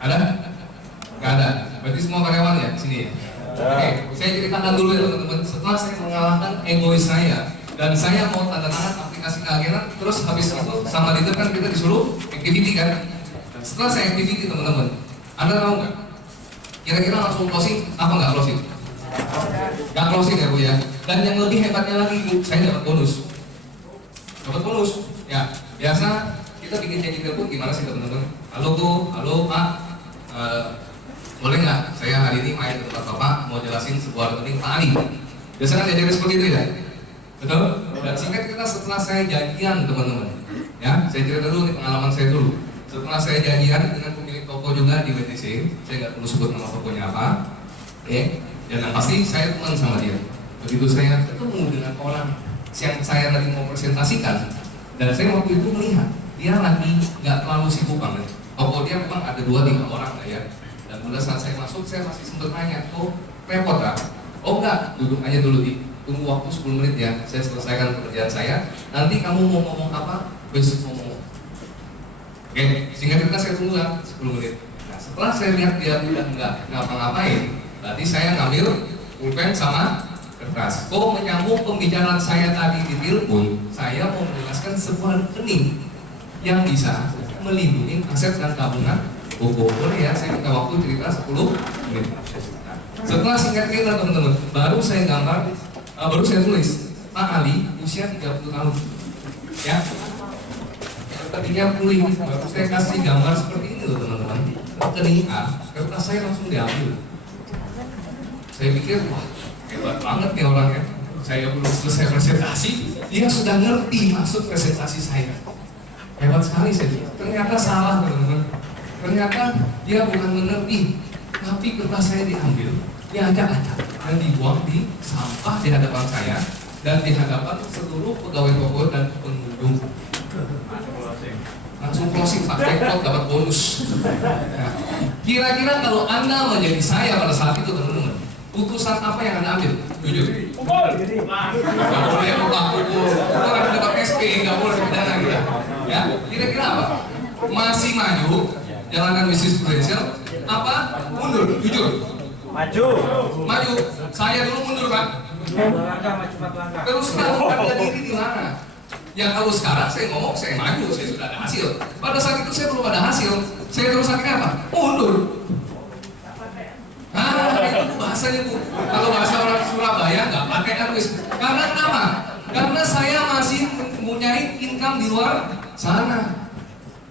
Ada? Nggak ada. Berarti semua karyawan ya di sini ya? Oke, saya ceritakan dulu ya teman-teman. Setelah saya mengalahkan egois saya dan saya mau tanda tangan aplikasi keagenan, terus habis itu sama leader kan kita disuruh activity kan. Setelah saya activity teman-teman, Anda tahu nggak? Kira-kira langsung closing apa nggak closing? Nggak closing ya Bu ya. Dan yang lebih hebatnya lagi Bu, saya dapat bonus. Dapat bonus. Ya, biasa kita bikin janji telepon gimana sih teman-teman? Halo Bu, halo Pak. Boleh nggak saya hari ini main ke tempat Bapak mau jelasin sebuah rekening Pak Ali? Biasanya jadi seperti itu ya? Betul? Dan singkat kita setelah saya janjian teman-teman, ya saya cerita dulu nih pengalaman saya dulu. Setelah saya janjian dengan pemilik toko juga di WTC, saya nggak perlu sebut nama tokonya apa, dan yang pasti saya teman sama dia. Begitu saya ketemu dengan orang yang saya tadi mau presentasikan, dan saya waktu itu melihat dia lagi nggak terlalu sibuk banget. Toko dia memang ada 2-3 orang lah ya. Dan pada saat saya masuk, saya masih sempat nanya, oh repot kan? Oh enggak, duduk aja dulu tunggu waktu 10 menit ya, saya selesaikan pekerjaan saya. Nanti kamu mau ngomong apa, besok ngomong. Oke, singkat cerita saya tunggu lah 10 menit. Nah setelah saya lihat dia udah nggak ngapa-ngapain, berarti saya ngambil pulpen sama kertas. Oh menyambung pembicaraan saya tadi di telepon, saya mau menjelaskan sebuah rekening yang bisa melindungi aset dan tabungan. Boleh ya, saya minta waktu cerita 10 menit. Setelah singkat cerita teman-teman, baru saya gambar, baru saya tulis Pak Ali usia 30 tahun ya, ketika pulih, baru saya kasih gambar seperti ini loh teman-teman. Rekening A, kertas saya langsung diambil. Saya pikir, wah hebat banget nih orangnya. Saya belum selesai presentasi, dia sudah ngerti maksud presentasi saya. Hebat sekali saya. Ternyata salah teman-teman. Ternyata dia bukan mengerti, tapi kertas saya diambil, diacak-acak dan dibuang di sampah di hadapan saya dan di hadapan seluruh pegawai toko dan pengunjung. Langsung closing Pak, jackpot dapat bonus. Nah, kira-kira kalau Anda menjadi saya pada saat itu teman-teman, putusan apa yang Anda ambil? Jujur. Pukul. Nggak boleh lupa pukul. Pukul akan dapat SP, nggak boleh dipidana gitu. Ya, kira-kira apa? Masih maju? Jalankan bisnis prudensial apa mundur? Jujur. Maju. Saya dulu mundur Pak. Terus harga diri di mana? Ya kalau sekarang saya ngomong saya maju, saya sudah ada hasil. Pada saat itu saya belum ada hasil. Saya terus akhirnya apa? Mundur. Nah itu bahasanya Bu. Kalau bahasa orang Surabaya nggak pakai artis. Karena kenapa? Karena saya masih mempunyai income di luar sana.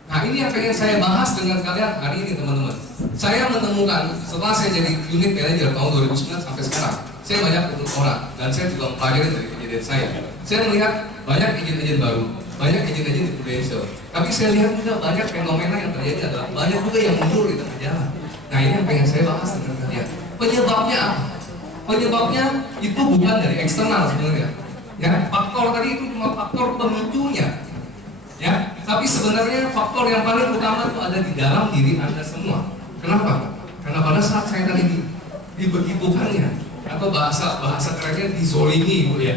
Nah ini yang pengen saya bahas dengan kalian hari ini teman-teman. Saya menemukan setelah saya jadi unit manager tahun 2009 sampai sekarang, saya banyak ketemu orang dan saya juga mempelajari dari kejadian saya. Saya melihat banyak izin-izin baru, banyak izin-izin di Prudential. Tapi saya lihat juga banyak fenomena yang terjadi adalah banyak juga yang mundur di tengah jalan. Nah ini yang pengen saya bahas dengan kalian. Penyebabnya apa? Penyebabnya itu bukan dari eksternal sebenarnya. Ya, faktor tadi itu cuma faktor pemicunya. Ya, tapi sebenarnya faktor yang paling utama itu ada di dalam diri Anda semua. Kenapa? Karena pada saat saya tadi dibegitukannya, atau bahasa kerennya dizolimi Bu ya.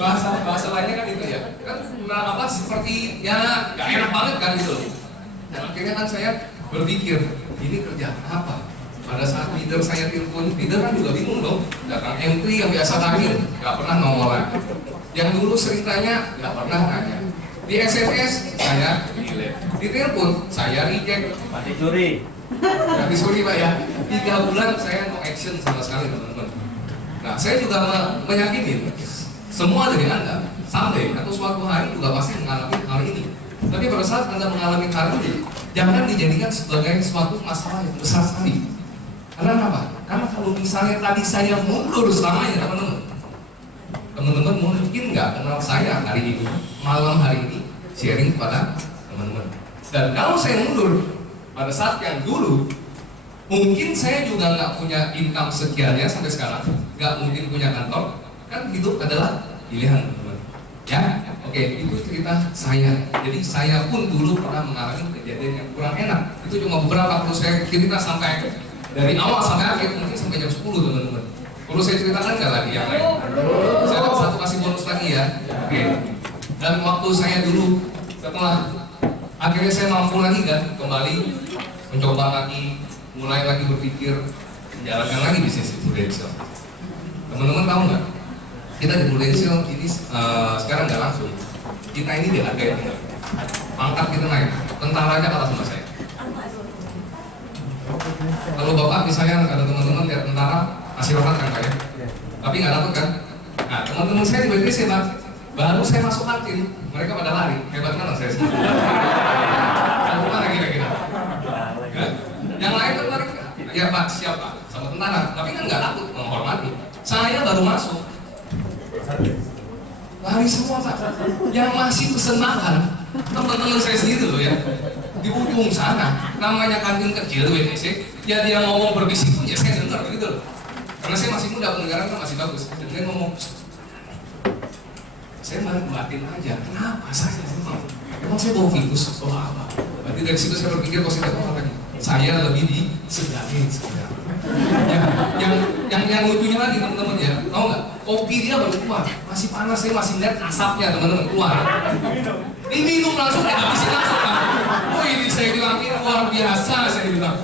Bahasa lainnya kan itu ya. Kan apa seperti ya gak enak banget kan itu. Dan akhirnya kan saya berpikir, ini kerja apa? Pada saat leader saya telepon, leader kan juga bingung dong. Datang entry yang biasa tanya, gak pernah nongol. Yang dulu sering tanya, gak pernah tanya. Di SMS saya delete, di telepon saya reject. Mati curi. Mati curi Pak ya. 3 bulan saya no action sama sekali teman-teman. Nah saya juga meyakini semua dari Anda sampai atau suatu hari juga pasti mengalami hal ini. Tapi pada saat Anda mengalami hal ini, jangan dijadikan sebagai suatu masalah yang besar sekali. Karena apa? Karena kalau misalnya tadi saya mundur selamanya teman-teman mungkin nggak kenal saya hari ini, malam hari ini sharing kepada teman-teman. Dan kalau saya mundur pada saat yang dulu, mungkin saya juga nggak punya income sekiannya sampai sekarang, nggak mungkin punya kantor. Kan hidup adalah pilihan teman-teman. Ya, oke, itu cerita saya. Jadi saya pun dulu pernah mengalami kejadian yang kurang enak. Itu cuma beberapa, perlu saya cerita sampai dari awal sampai akhir, mungkin sampai jam 10 teman-teman. Perlu saya ceritakan nggak lagi yang lain? Saya dapat satu kasih bonus lagi ya. Oke. Dan waktu saya dulu setelah Akhirnya saya mampu lagi kan, kembali mencoba lagi, mulai lagi berpikir, menjalankan lagi bisnis di Prudential. Teman-teman tahu nggak? Kita di Prudential ini sekarang nggak langsung. Kita ini dihargai, pangkat kita naik. Tentara aja kalah sama saya. Kalau bapak misalnya ada teman-teman lihat tentara masih hormat kan pak ya? Tapi nggak dapat kan? Nah teman-teman saya di BPC pak, baru saya masuk kantin, mereka pada lari, hebat kan saya sendiri. Lalu mana kira-kira? Ya? Yang lain kan lari, ya pak siapa? Sama tentara, tapi kan nggak takut menghormati. Saya baru masuk, lari semua pak. Yang masih pesen makan, teman-teman saya sendiri loh ya. Di ujung sana, namanya kantin kecil WTC, ya dia ngomong berbisik pun ya saya dengar gitu loh. Karena saya masih muda, pendengaran kan masih bagus. Dan dia ngomong, saya malah batin aja, kenapa saya emang? Emang saya bawa virus atau apa? Berarti dari situ saya berpikir positif lagi. Saya lebih disegani sebenarnya. Yang lucunya lagi teman-teman ya, tahu nggak? Kopi dia baru keluar, masih panas, saya masih lihat asapnya teman-teman keluar. Ini minum langsung dihabisin langsung kan? Oh ini saya bilang ini luar biasa saya bilang.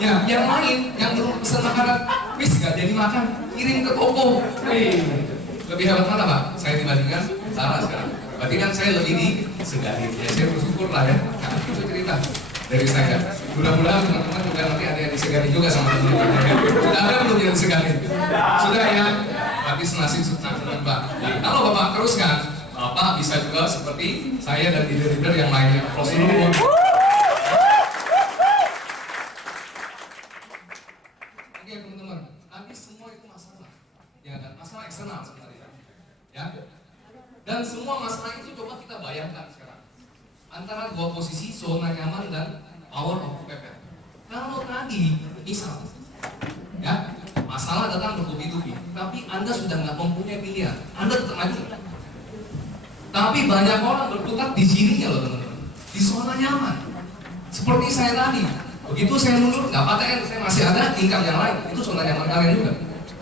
Ya, yang lain yang belum pesan makanan, wis nggak jadi makan, kirim ke toko. Lebih hebat mana pak? Saya dibandingkan Sarah sekarang. Berarti kan saya lebih disegani. Ya saya bersyukur lah ya. Nah, itu cerita dari saya. Mudah-mudahan teman-teman juga nanti ada yang disegani juga sama teman-teman. Sudah ada belum yang disegani? Sudah ya. Berarti senasib teman pak. Nah, kalau bapak teruskan, bapak bisa juga seperti saya dan leader-leader yang lainnya. Close dulu. Oke teman-teman, nanti semua itu masalah. Ya kan? Masalah eksternal sebenarnya. Ya. Dan semua masalah itu coba kita bayangkan sekarang. Antara dua posisi zona nyaman dan power of kepepet. Kalau tadi misal ya masalah datang bertubi-tubi, tapi Anda sudah nggak mempunyai pilihan, Anda tetap maju. Tapi banyak orang berkutat di sininya loh teman-teman, di zona nyaman. Seperti saya tadi, begitu saya mundur nggak PTN, saya masih ada income yang lain, itu zona nyaman kalian juga.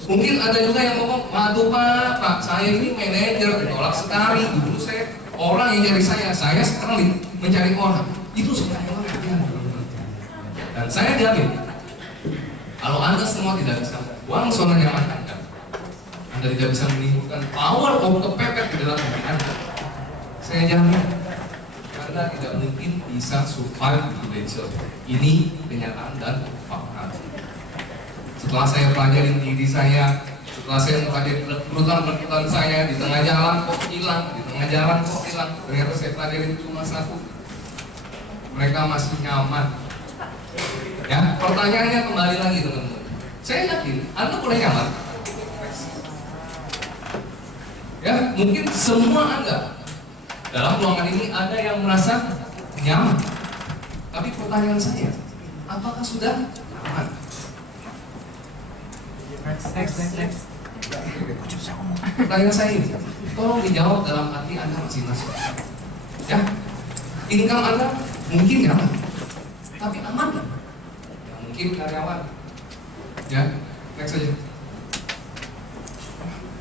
Mungkin ada juga yang ngomong, waduh pak, saya ini manajer ditolak sekali, dulu saya orang yang cari saya sekali mencari orang, itu zona nyaman kalian. Dan saya jamin, kalau Anda semua tidak bisa buang zona nyaman Anda tidak bisa menimbulkan power of kepepet di dalam diri Anda. Saya jamin, Anda tidak mungkin bisa survive di Prudential. Ini kenyataan dan fakta. Setelah saya pelajari diri saya, setelah saya mempelajari rekrutan saya di tengah jalan kok hilang, ternyata saya pelajari cuma satu. Mereka masih nyaman. Ya, pertanyaannya kembali lagi teman-teman. Saya yakin Anda boleh nyaman. Ya, mungkin semua Anda dalam ruangan ini ada yang merasa nyaman. Tapi pertanyaan saya, apakah sudah nyaman? Next. Pertanyaan saya ini, tolong dijawab dalam hati Anda masing-masing. Ya, income Anda mungkin nyaman, tapi aman nggak? Ya, mungkin karyawan. Ya, next saja.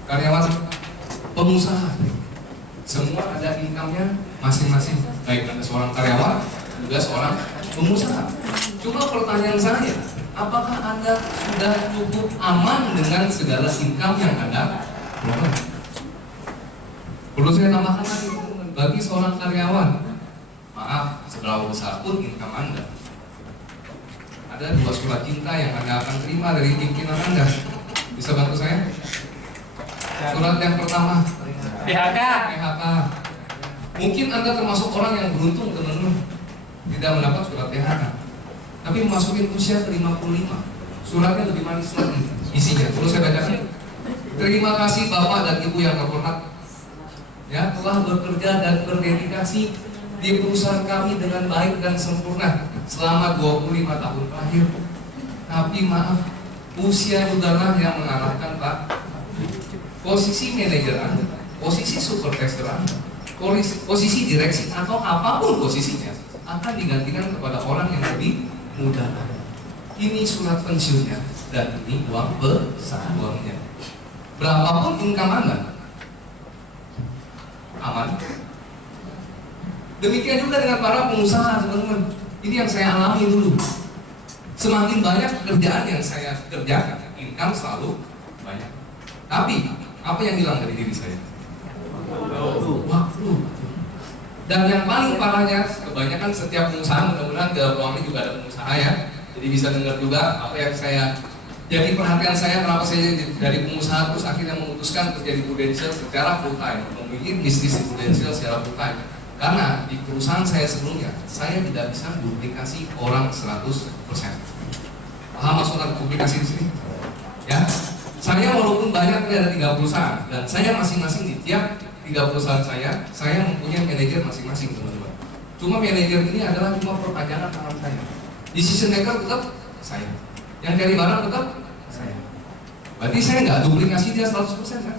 Karyawan, pengusaha, semua ada income-nya masing-masing. Baik Anda seorang karyawan, juga seorang pengusaha. Cuma pertanyaan saya, apakah Anda sudah cukup aman dengan segala income yang Anda peroleh? Perlu saya tambahkan lagi, bagi seorang karyawan, maaf, seberapa besar pun income Anda, ada 2 surat cinta yang Anda akan terima dari pimpinan Anda. Bisa bantu saya? Surat yang pertama, PHK. Mungkin Anda termasuk orang yang beruntung teman-teman, tidak mendapat surat PHK. Tapi memasukin usia ke-55, suratnya lebih manis lagi isinya. Terus saya bacakan. Terima kasih Bapak dan Ibu yang terhormat, ya telah bekerja dan berdedikasi di perusahaan kami dengan baik dan sempurna selama 25 tahun terakhir. Tapi maaf, usia jugalah yang mengalahkan Pak. Posisi manajer Anda, posisi supervisor Anda, posisi direksi atau apapun posisinya akan digantikan kepada orang yang lebih muda. Ini surat pensiunnya dan ini uang pesangonnya. Berapapun income Anda, aman. Demikian juga dengan para pengusaha, teman-teman. Ini yang saya alami dulu. Semakin banyak pekerjaan yang saya kerjakan, income selalu banyak. Tapi apa yang hilang dari diri saya? Waktu. Dan yang paling parahnya, kebanyakan setiap pengusaha, mudah-mudahan di dalam ruang ini juga ada pengusaha ya. Jadi bisa dengar juga apa yang saya, jadi perhatian saya kenapa saya dari pengusaha terus akhirnya memutuskan kerja di Prudential secara full time, memiliki bisnis di Prudential secara full time. Karena di perusahaan saya sebelumnya, saya tidak bisa duplikasi orang 100%. Paham maksudnya duplikasi di sini? Ya, saya walaupun banyak ada 3 perusahaan dan saya masing-masing di tiap 3 perusahaan saya mempunyai manajer masing-masing, teman-teman. Cuma manajer ini adalah cuma perpanjangan tangan saya. Decision maker tetap saya. Yang cari barang tetap saya. Berarti saya nggak duplikasi dia 100% kan?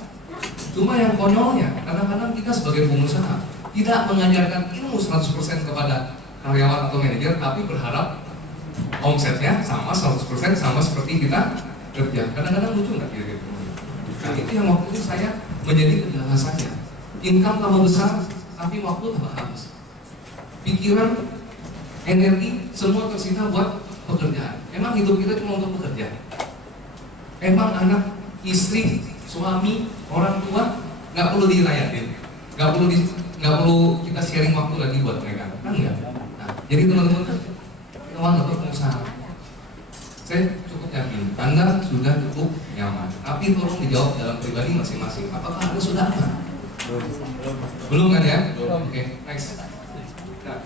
Cuma yang konyolnya, kadang-kadang kita sebagai pengusaha tidak mengajarkan ilmu 100% kepada karyawan atau manajer, tapi berharap omsetnya sama 100% sama seperti kita kerja. Kadang-kadang lucu nggak kira-kira? Nah itu yang waktu itu saya menjadi penjelasannya. Income tambah besar, tapi waktu tambah habis. Pikiran, energi, semua tersita buat pekerjaan. Emang hidup kita cuma untuk bekerja? Emang anak, istri, suami, orang tua nggak perlu dirayatin, nggak perlu kita sharing waktu lagi buat mereka, kan enggak? Nah, jadi teman-teman, kawan atau pengusaha, saya cukup yakin Anda sudah cukup nyaman. Tapi tolong dijawab dalam pribadi masing-masing. Apakah Anda sudah aman? Belum kan ya? Oke, next. Nah.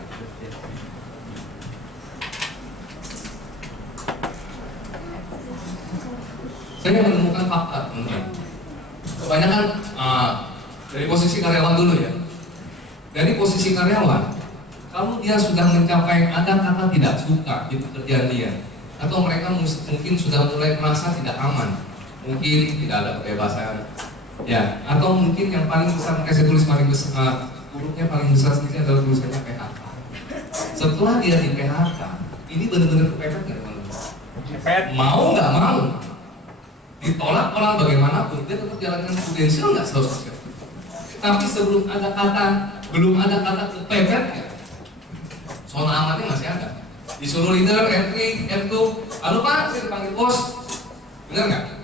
Saya menemukan fakta, teman-teman. Kebanyakan dari posisi karyawan dulu ya. Dari posisi karyawan, kalau dia sudah mencapai ada kata tidak suka di pekerjaan dia, atau mereka mungkin sudah mulai merasa tidak aman, mungkin tidak ada kebebasan, ya, atau mungkin yang paling besar, saya tulis paling besar, buruknya paling besar sedikit adalah tulisannya PHK. Setelah dia di PHK, ini benar-benar kepepet nggak teman-teman? Mau nggak mau, ditolak orang bagaimanapun, dia tetap jalankan Prudential nggak 100%. Tapi sebelum ada kata, belum ada kata kepepet, ya, soal alamatnya masih ada. Disuruh leader, entry, M2, halo Pak, saya dipanggil bos, benar nggak?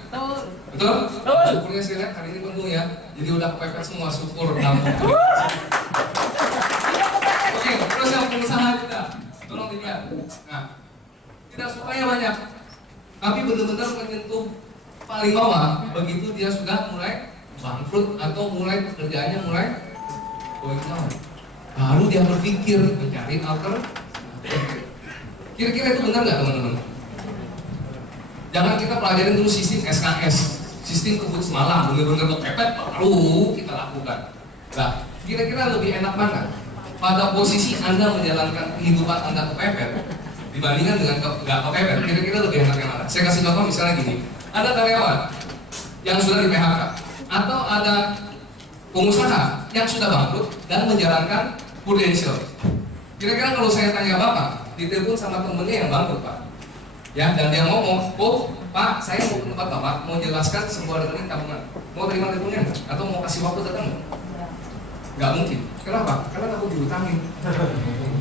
Betul? Syukurnya saya lihat hari ini penuh ya, jadi udah kepepet semua, syukur. Oke, terus yang pengusaha kita, tolong dilihat. Nah, tidak sukanya banyak, tapi benar-benar menyentuh paling bawah, begitu dia sudah mulai bangkrut atau mulai pekerjaannya mulai going down, baru dia berpikir mencari alternatif. Kira-kira itu benar nggak teman-teman? Jangan kita pelajarin dulu sistem SKS, sistem kebut semalam, benar-benar kepepet baru kita lakukan. Nah, kira-kira lebih enak mana? Pada posisi Anda menjalankan kehidupan Anda kepepet dibandingkan dengan nggak kepepet, kira-kira lebih enak yang mana? Saya kasih contoh misalnya gini, ada karyawan yang sudah di PHK, atau ada pengusaha yang sudah bangkrut dan menjalankan Prudential. Kira-kira kalau saya tanya Bapak, ditelepon sama temennya yang bangkrut Pak, ya, dan dia ngomong, oh Pak, saya mau ke tempat Bapak, mau jelaskan sebuah rekening tabungan, mau terima teleponnya nggak? Atau mau kasih waktu datang nggak? Nggak mungkin. Kenapa? Karena aku diutangin,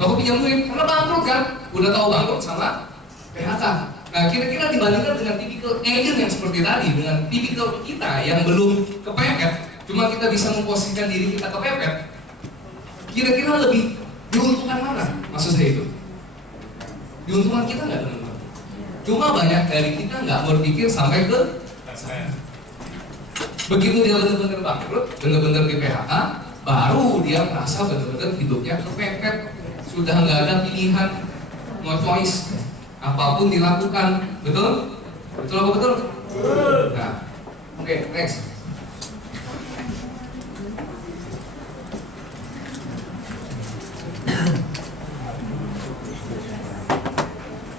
aku pinjam duit, karena bangkrut kan, udah tahu bangkrut sama PHK. Nah, kira-kira dibandingkan dengan tipikal agent yang seperti tadi, dengan tipikal kita yang belum kepepet, cuma kita bisa memposisikan diri kita kepepet, kira-kira lebih diuntungkan mana? Maksud saya itu, diuntungkan kita nggak teman-teman? Cuma banyak dari kita nggak berpikir sampai ke sana. Begitu dia benar-benar bangkrut, benar-benar di PHK, baru dia merasa benar-benar hidupnya kepepet, sudah nggak ada pilihan, no choice. Apapun dilakukan, betul? Betul apa betul? Nah, oke, next.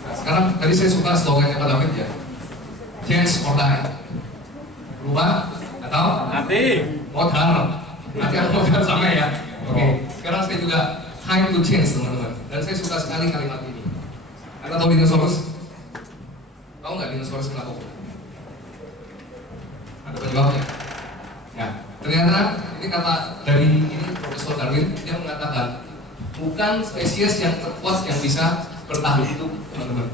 Nah, sekarang tadi saya suka slogannya Pak David ya, change or die, berubah atau mati. modal. Nanti ada modal sama ya. Oke, sekarang saya juga time to change teman-teman, dan saya suka sekali kalimat ini. Anda tahu dinosaurus? Tahu nggak dinosaurus kenapa? Ada penyebabnya. Nah, ternyata ini kata dari ini Profesor Darwin, dia mengatakan bukan spesies yang terkuat yang bisa bertahan hidup, teman-teman.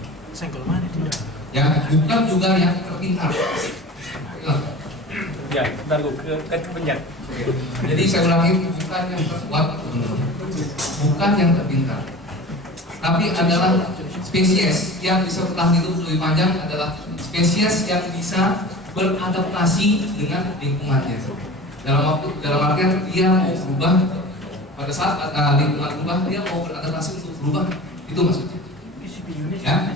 Ya, bukan juga yang terpintar. Ya, bentar gue ke kepencet. Jadi saya ulangi, bukan yang terkuat, bukan yang terpintar, tapi adalah spesies yang bisa bertahan hidup lebih panjang, adalah spesies yang bisa beradaptasi dengan lingkungannya. Dalam artian dia mau berubah pada saat lingkungan berubah, dia mau beradaptasi untuk berubah, itu maksudnya. Ya.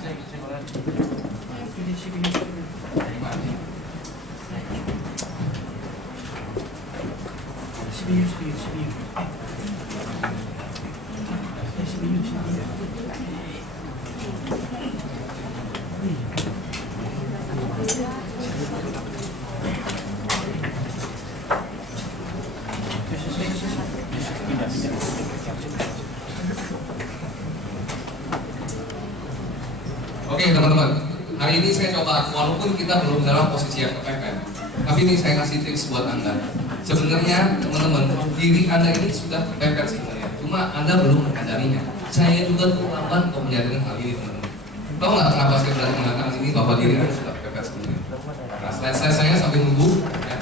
Oke teman-teman, hari ini saya coba, walaupun kita belum dalam posisi yang kepepet, tapi ini saya kasih tips buat Anda. Sebenarnya teman-teman, diri Anda ini sudah kepepet sebenarnya, cuma Anda belum menyadarinya. Saya juga terlambat untuk menyadari hal ini, teman-teman. Tahu nggak kenapa saya berani mengatakan ini bahwa diri Anda sudah kepepet sebenarnya? Nah, slide saya sambil nunggu, ya.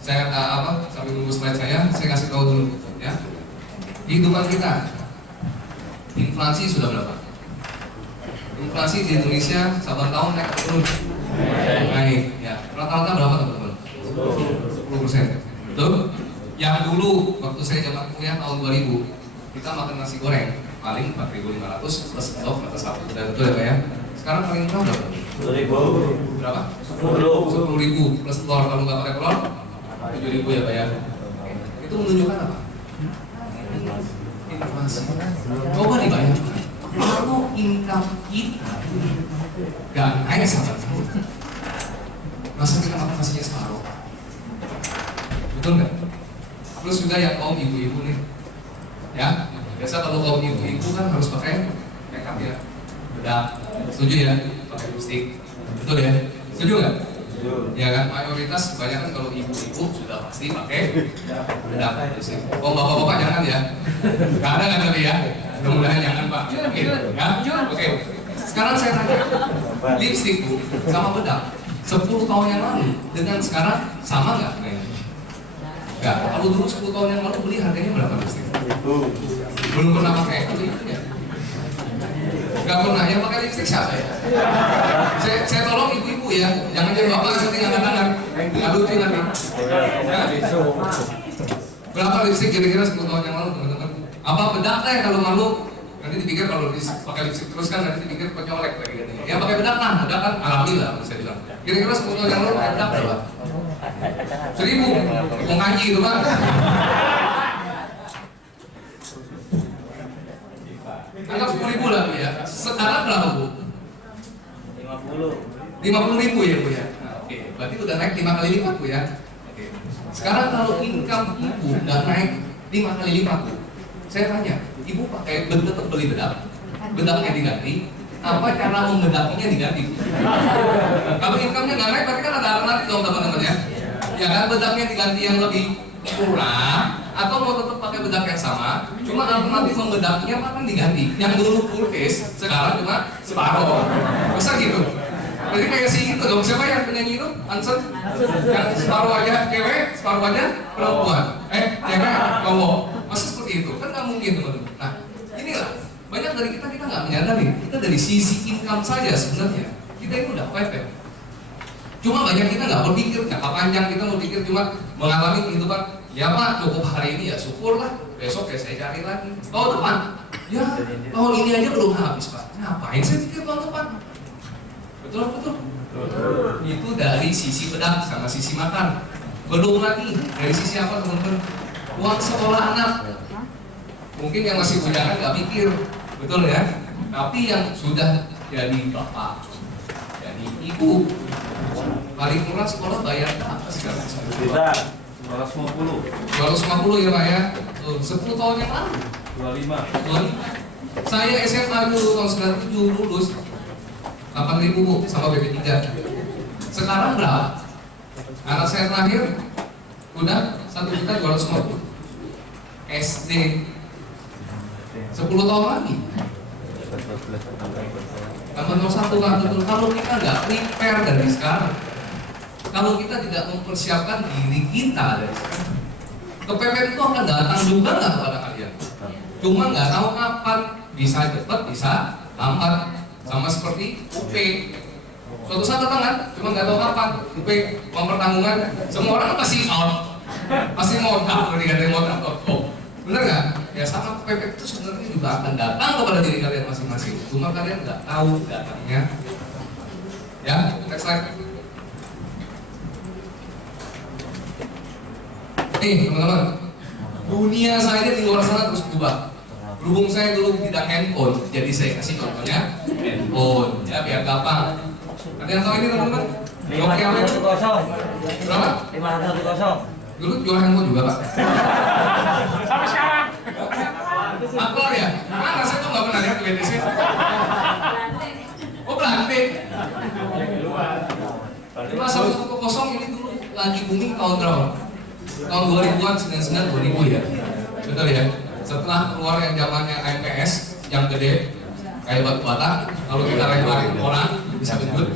Saya sambil nunggu slide saya kasih tahu dulu, ya. Kehidupan kita, inflasi sudah berapa? Inflasi di Indonesia 8 tahun naik turun? Naik, ya. Rata-rata berapa teman-teman? 10%. Betul? Yang dulu waktu saya zaman kuliah tahun 2000, kita makan nasi goreng paling 4.500 plus telur atau satu. Dan betul ya Pak ya? Sekarang paling murah berapa? 10.000. Berapa? 10.000 plus telur. Kalau nggak pakai telur 7.000 ya Pak ya? Itu menunjukkan apa? Inflasi. Coba dibayangkan, kalau income kita gak naik sama sekali, masa kita makan nasinya separuh? Betul nggak? Terus juga yang kaum ibu-ibu nih, ya biasa kalau kaum ibu-ibu kan harus pakai makeup ya, bedak, setuju ya? Pakai lipstick, betul ya? Setuju nggak? Ya kan, mayoritas kebanyakan kalau ibu-ibu sudah pasti pakai bedak, lipstick. Oh bapak-bapak jangan ya, nggak ada kan tapi ya? Mudah-mudahan jangan Pak. Ya? Oke. Sekarang saya tanya, lipstick Bu sama bedak 10 tahun yang lalu dengan sekarang sama nggak? Nggak. Kalau dulu 10 tahun yang lalu beli harganya berapa lipstick? Belum pernah pakai itu ya? Nggak pernah. Yang pakai lipstick siapa ya? Saya tolong ibu-ibu ya, jangan jadi bapak nanti angkat tangan. Nggak lucu nanti. Berapa lipstick kira-kira 10 tahun yang lalu teman-teman? Apa bedak deh kalau malu? Nanti dipikir kalau pakai lipstick terus kan nanti dipikir penyolek lagi katanya. Ya pakai bedak lah, bedak kan alhamdulillah saya bilang. Kira-kira 10 tahun yang lalu pakai bedak berapa? 1.000. Mau ngaji itu Pak. Anggap 10.000 lah Bu ya. Sekarang berapa Bu? 50.000 ya Bu ya. Nah, oke, berarti udah naik 5 kali lipat Bu ya. Oke. Sekarang kalau income ibu udah naik 5 kali lipat Bu, saya tanya, ibu pakai tetap beli bedak, bedaknya diganti, apa cara membedaknya diganti? Kalau income-nya nggak naik, berarti kan ada alternatif dong teman-teman ya. Ya kan, bedaknya diganti yang lebih murah, atau mau tetap pakai bedak yang sama, cuma alternatif membedaknya apa kan diganti. Yang dulu full face, sekarang cuma separuh. Bisa gitu? Berarti kayak si itu dong, siapa yang penyanyi itu? Anson? Yang separuh aja cewek, separuh aja perempuan. Cewek, cowok. Masa seperti itu? Kan nggak mungkin teman-teman. Nah, inilah banyak dari kita nggak menyadari. Kita dari sisi income saja sebenarnya kita ini udah pepet. Cuma banyak kita nggak berpikir jangka panjang, kita mau pikir cuma mengalami kehidupan. Ya Pak, cukup hari ini ya syukurlah. Besok ya saya cari lagi. Tahun depan, ya tahun ini aja belum habis Pak. Ngapain saya pikir tahun depan? Betul. Itu dari sisi bedak sama sisi makan. Belum lagi dari sisi apa teman-teman? Uang sekolah anak. Mungkin yang masih bujangan nggak mikir, betul ya. Tapi yang sudah jadi bapak, jadi ibu, paling murah sekolah bayar apa sekarang? 250 ya Pak ya. 10 tahun yang lalu. 25. Saya SMA dulu tahun 97 lulus 8.000 Bu sama BP 3. Sekarang berapa? Anak saya terakhir udah 1.250.000. SD 10 tahun lagi. Nomor satu kan betul, kalau kita nggak prepare dari sekarang, kalau kita tidak mempersiapkan diri kita dari sekarang, kepepet itu akan datang juga nggak kepada kalian. Cuma nggak tahu kapan, bisa cepat, bisa lambat, sama seperti UP. Suatu saat datang kan, cuma nggak tahu kapan. UP mempertanggungan, semua orang pasti out, pasti modal, dikatakan modal. Bener nggak? Ya sama kepepet itu sebenarnya juga akan datang kepada diri kalian masing-masing. Cuma kalian nggak tahu datangnya. Ya, next slide. Nih teman-teman, dunia saya di luar sana terus berubah. Berhubung saya dulu tidak handphone, jadi saya kasih contohnya handphone. Ya biar gampang. Ada yang tahu ini teman-teman? Oke, apa itu? Berapa? 510. Dulu jual handphone juga Pak. Sampai sekarang. Akbar ya? Mana saya tuh nggak pernah lihat di BTC. Oh Belante. 5110 ini dulu lagi booming tahun berapa? Tahun 2000-an, 99, 2000 ya. Betul ya? Setelah keluar yang zamannya AMPS yang gede kayak batu bata, kalau kita lemparin orang bisa gendut.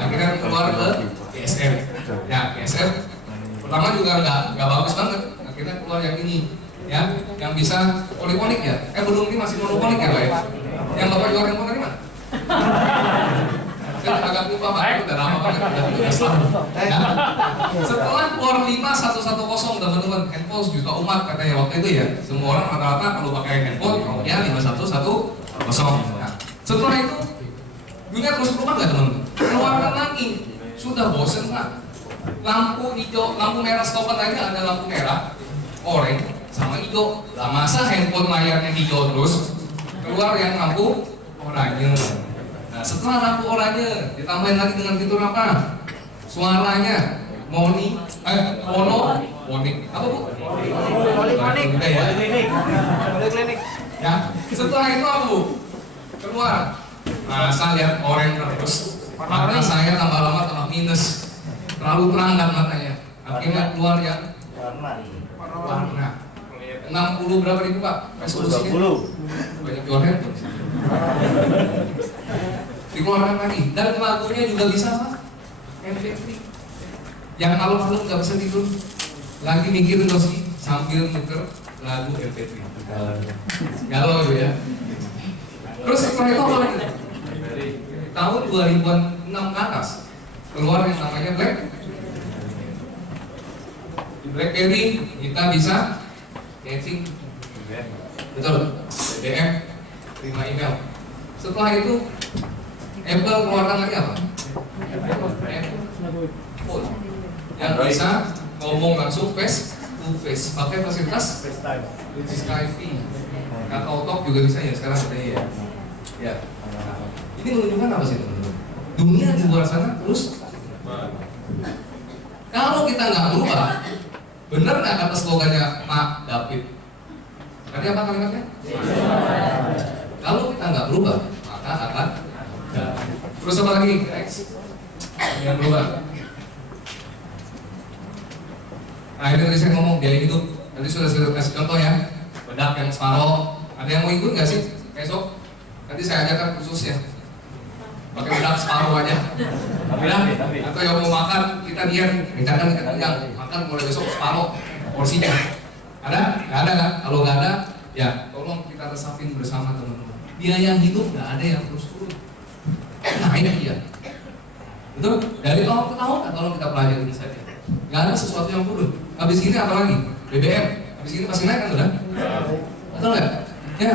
Akhirnya keluar ke GSM. Ya GSM pertama juga nggak bagus banget. Akhirnya keluar yang ini, ya, yang bisa poliponik ya. Belum, ini masih monoponik ya Pak ya. Yang Bapak jual handphone tadi mana? Saya agak lupa Pak, udah lama banget, udah 13 tahun. Ya. Setelah keluar 5110 teman-teman, handphone juga umat katanya waktu itu ya. Semua orang rata-rata kalau pakai handphone, ya 5110. Nah, setelah itu dunia terus berubah nggak teman-teman? Keluarkan lagi, sudah bosen Pak. Lampu hijau, lampu merah stopan aja ada lampu merah, oranye sama hijau. Lah masa handphone layarnya hijau terus? Keluar yang lampu oranye. Nah setelah lampu oranye ditambahin lagi dengan fitur apa? Suaranya mono, apa bu? Poliklinik. Ya. Poliklinik. Ya. Setelah itu apa bu? Keluar. Nah saya lihat oranye terus. Mata saya tambah lama tambah minus. Terlalu terang kan matanya. Akhirnya keluar yang warna. 60 berapa ribu Pak? Resolusinya? 20. Banyak jual handphone. Dikeluarkan lagi. Dan lagunya juga bisa Pak? MP3. Yang malam-malam nggak bisa tidur, lagi mikirin dosi sambil muter lagu MP3. Galau itu ya. Terus setelah itu apa lagi? Tahun 2006 ke atas keluar yang namanya BlackBerry. Kita bisa chatting, betul, BBM, terima email. Setelah itu Apple keluarkan lagi apa? Phone yang bisa ngomong langsung face to face, pakai fasilitas Skype, Kakao Talk juga bisa ya sekarang ada ya. Ya. Ini menunjukkan apa sih teman-teman? Dunia di luar sana terus. Kalau kita nggak berubah, benar nggak kata slogannya Pak David? Tadi apa kalimatnya? Kalau kita nggak berubah, maka akan terus apa lagi? Yang berubah. Nah ini tadi saya ngomong biaya hidup. Tadi sudah saya kasih contoh ya. Bedak yang separoh. Ada yang mau ikut nggak sih besok? Tadi saya ajarkan khusus ya. Pakai bedak separuh aja. Ya, atau yang mau makan kita diam, rencanakan kita kenyang, makan mulai besok separuh porsinya. Ada? Nggak ada kan? Kalau nggak ada, ya tolong kita resapin bersama teman-teman. Biaya hidup nggak ada yang terus turun. Naik ya. Betul? Dari tahun ke tahun kalau kita pelajari saja. Nggak ada sesuatu yang turun. Habis ini apa lagi? BBM. Habis ini pasti naik kan udah? Betul nggak? Ya.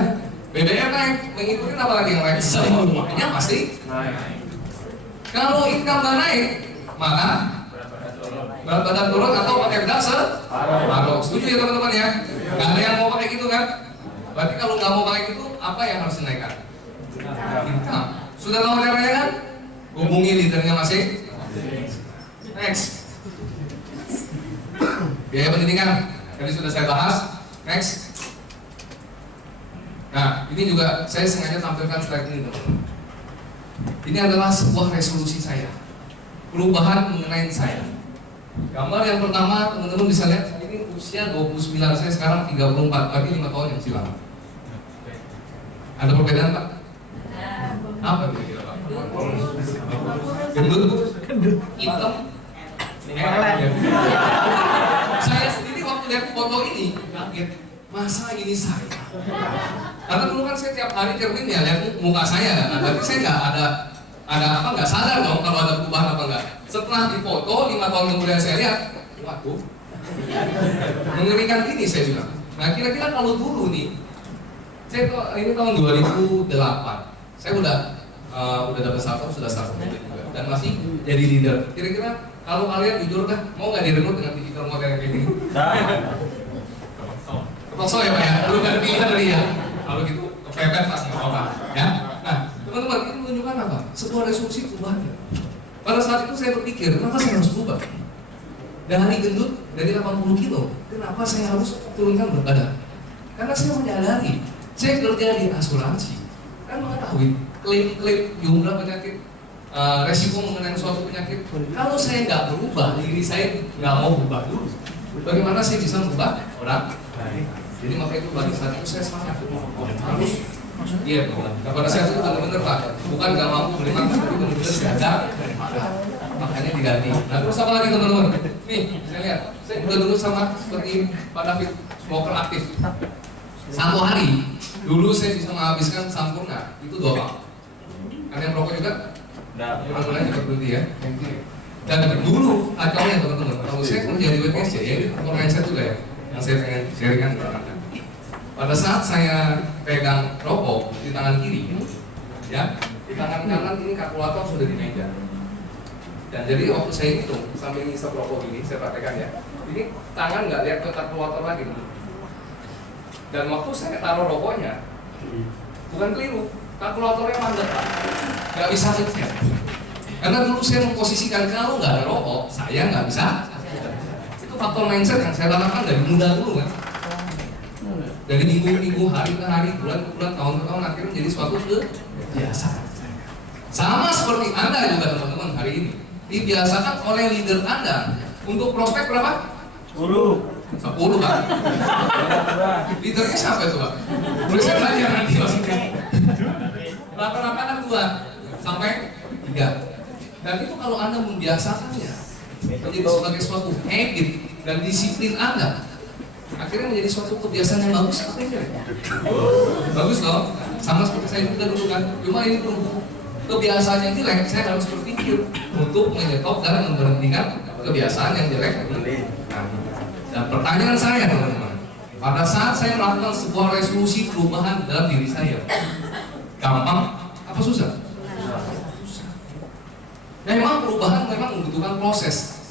BBM naik, mengikuti apa lagi yang naik? Semuanya pasti naik. Kalau income nggak naik, maka berat badan turun atau pakai bedak separuh. Setuju ya teman-teman ya? Nggak ada yang mau pakai gitu kan? Berarti kalau nggak mau pakai gitu, apa yang harus dinaikkan? Income. Sudah tahu caranya kan? Hubungi leadernya masing. Next. Biaya pendidikan. Tadi sudah saya bahas. Next. Nah, ini juga saya sengaja tampilkan slide ini teman-teman. Ini adalah sebuah resolusi saya, perubahan mengenai saya. Gambar yang pertama teman-teman bisa lihat, ini usia 29, saya sekarang 34, berarti 5 tahun yang silam. Ada perbedaan Pak? Apa kira-kira Pak? Gendut? Hitam? Ya. Saya sendiri waktu lihat foto ini kaget, masa ini saya? Karena dulu kan saya tiap hari cermin ya lihat muka saya kan, tapi saya nggak ada apa, nggak sadar dong kalau ada perubahan apa enggak. Setelah difoto 5 tahun kemudian saya lihat, waduh, mengerikan ini saya bilang. Nah kira-kira kalau dulu nih, ini tahun 2008, saya udah dapat startup, sudah startup juga dan masih jadi leader. Kira-kira kalau kalian jujur kan, mau nggak direkrut dengan digital model yang ini? Kepaksa ya Pak ya, lu nggak ada pilihan dari ya. Kalau gitu kepepet Pak, nggak apa-apa ya. Nah teman-teman, ini menunjukkan apa? Sebuah resolusi perubahan. Pada saat itu saya berpikir, kenapa saya harus berubah? Dari gendut, dari 80 kilo, kenapa saya harus turunkan berat badan? Karena saya menyadari, saya kerja di asuransi, kan mengetahui klaim-klaim jumlah penyakit, resiko mengenai suatu penyakit. Kalau saya nggak berubah, diri saya nggak mau berubah dulu, bagaimana saya bisa merubah orang? Jadi makanya itu pada saat itu saya semangat harus, iya. Nah pada saat itu benar-benar Pak, bukan nggak mampu beli makan, tapi benar-benar gagal, makanya diganti. Nah terus apa lagi teman-teman? Nih saya lihat, saya udah dulu sama seperti Pak David, smoker aktif. Satu hari, dulu saya bisa menghabiskan Sampurna itu 2 pak. Kalian merokok juga? Mudah-mudahan cepat berhenti ya. Dan dulu kacaunya teman-teman, kalau saya kerja di WTC, ya ini faktor mindset juga ya, yang saya pengen sharingkan ke anda. Pada saat saya pegang rokok di tangan kiri, ya, di tangan kanan ini kalkulator sudah di meja. Dan jadi waktu saya hitung sambil ngisap rokok ini, saya praktekkan ya, ini tangan nggak lihat ke kalkulator lagi. Dan waktu saya taruh rokoknya, bukan keliru, kalkulatornya mandek Pak, nggak bisa ngecek. Karena dulu saya memposisikan kalau nggak ada rokok, saya nggak bisa. Itu faktor mindset yang saya tanamkan dari muda dulu kan. Dari minggu-minggu, hari ke hari, bulan ke bulan, tahun ke tahun, akhirnya menjadi suatu kebiasaan. Sama seperti Anda juga teman-teman hari ini, dibiasakan oleh leader Anda untuk prospek berapa? 10 Pak. Leadernya siapa itu Pak? Boleh saya belajar nanti maksudnya. Rata-rata kan 2 sampai 3. Dan itu kalau Anda membiasakannya menjadi sebagai suatu habit dan disiplin Anda, akhirnya menjadi suatu kebiasaan yang bagus. Bagus loh. Sama seperti saya juga dulu kan. Cuma ini pun kebiasaan yang jelek, saya harus berpikir untuk menyetop dan memberhentikan kebiasaan yang jelek. Dan pertanyaan saya teman-teman, pada saat saya melakukan sebuah resolusi perubahan dalam diri saya, gampang apa susah? Susah. Memang perubahan memang membutuhkan proses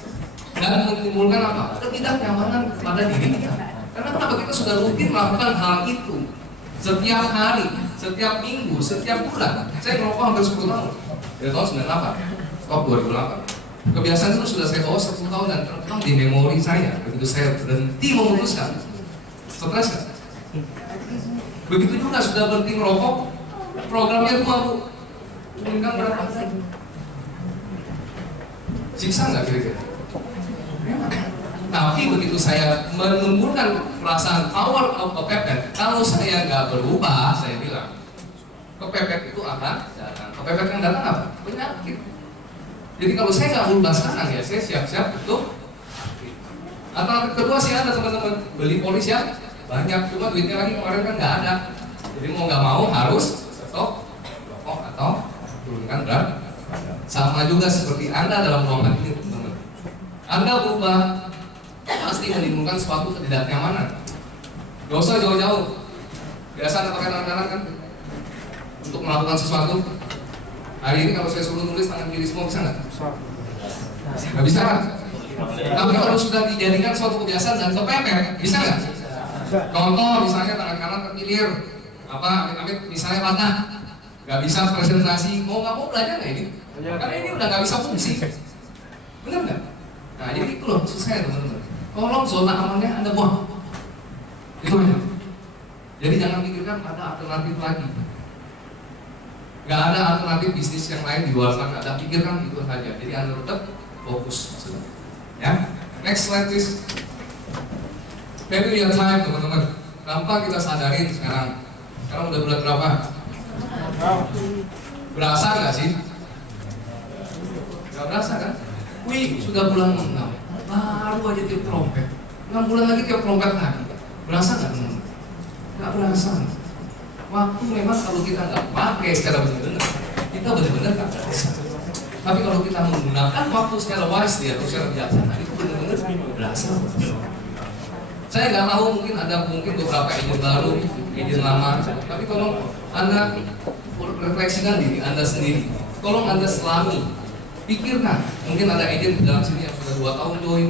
dan menimbulkan apa? Ketidaknyamanan pada diri kita. Karena kenapa kita sudah rutin melakukan hal itu setiap hari, setiap minggu, setiap bulan. Saya merokok hampir 10 tahun dari tahun 98, stop 2008. Kebiasaan itu sudah saya bawa 10 tahun dan terekam di memori saya. Begitu saya berhenti memutuskan, stres kan? Begitu juga sudah berhenti merokok, programnya itu mau turunkan berapa? Siksa nggak kira-kira? Tapi begitu saya menumbuhkan perasaan power of kepepet, kalau saya nggak berubah, saya bilang kepepet itu akan datang. Kepepet yang datang apa? Penyakit. Jadi kalau saya nggak berubah sekarang ya, saya siap-siap untuk. Alternatif kedua sih ada teman-teman, beli polis ya banyak, cuma duitnya lagi kemarin kan nggak ada. Jadi mau nggak mau harus stop rokok atau turunkan berat. Sama juga seperti Anda dalam ruangan ini teman-teman. Anda berubah pasti menimbulkan suatu ketidaknyamanan. Gak usah jauh-jauh. Biasa Anda pakai tangan kanan kan untuk melakukan sesuatu. Hari ini kalau saya suruh nulis tangan kiri semua bisa nggak? Nggak bisa kan? Tapi kalau sudah dijadikan suatu kebiasaan dan kepepet, bisa nggak? Contoh misalnya tangan kanan terkilir, amit-amit misalnya patah, nggak bisa presentasi, mau nggak mau belajar nggak ini? Karena ini udah nggak bisa fungsi, benar nggak? Nah jadi itu loh maksud saya teman-teman. Tolong zona amannya Anda buang, itu aja. Jadi jangan pikirkan ada alternatif lagi. Gak ada alternatif bisnis yang lain di luar sana. Anda pikirkan itu saja. Jadi Anda tetap fokus. Ya, next slide please. Value your time teman-teman. Tanpa kita sadarin sekarang, Sekarang udah bulan berapa? Berasa nggak sih? Nggak berasa kan? Wih, sudah bulan 6. Baru aja tiup trompet. 6 bulan lagi tiup trompet lagi. Berasa nggak? Nggak berasa. Waktu memang kalau kita nggak pakai secara benar-benar, kita benar-benar nggak berasa. Tapi kalau kita menggunakan waktu secara wise atau secara bijaksana, itu benar-benar berasa. Saya nggak tahu, mungkin beberapa agent baru, agent lama. Tapi tolong Anda refleksikan diri Anda sendiri. Tolong Anda selami, pikirkan. Mungkin ada agent di dalam sini yang sudah 2 tahun join,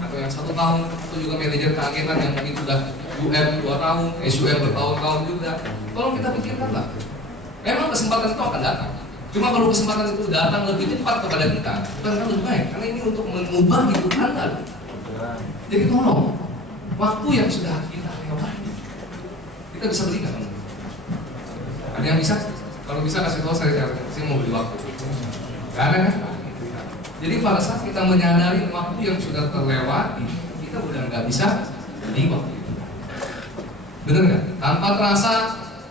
atau yang 1 tahun, atau juga manajer keagenan yang mungkin sudah UM 2 tahun, SUM bertahun-tahun juga. Tolong kita pikirkanlah. Memang kesempatan itu akan datang. Cuma kalau kesempatan itu datang lebih cepat kepada kita, bukan kan lebih baik, karena ini untuk mengubah hidup Anda. Jadi tolong, waktu yang sudah kita lewati, kita bisa beli nggak? Ada yang bisa? Kalau bisa kasih tahu saya mau beli waktu. Gak ada kan? Jadi pada saat kita menyadari waktu yang sudah terlewati, kita udah nggak bisa beli waktu. Bener nggak? Tanpa terasa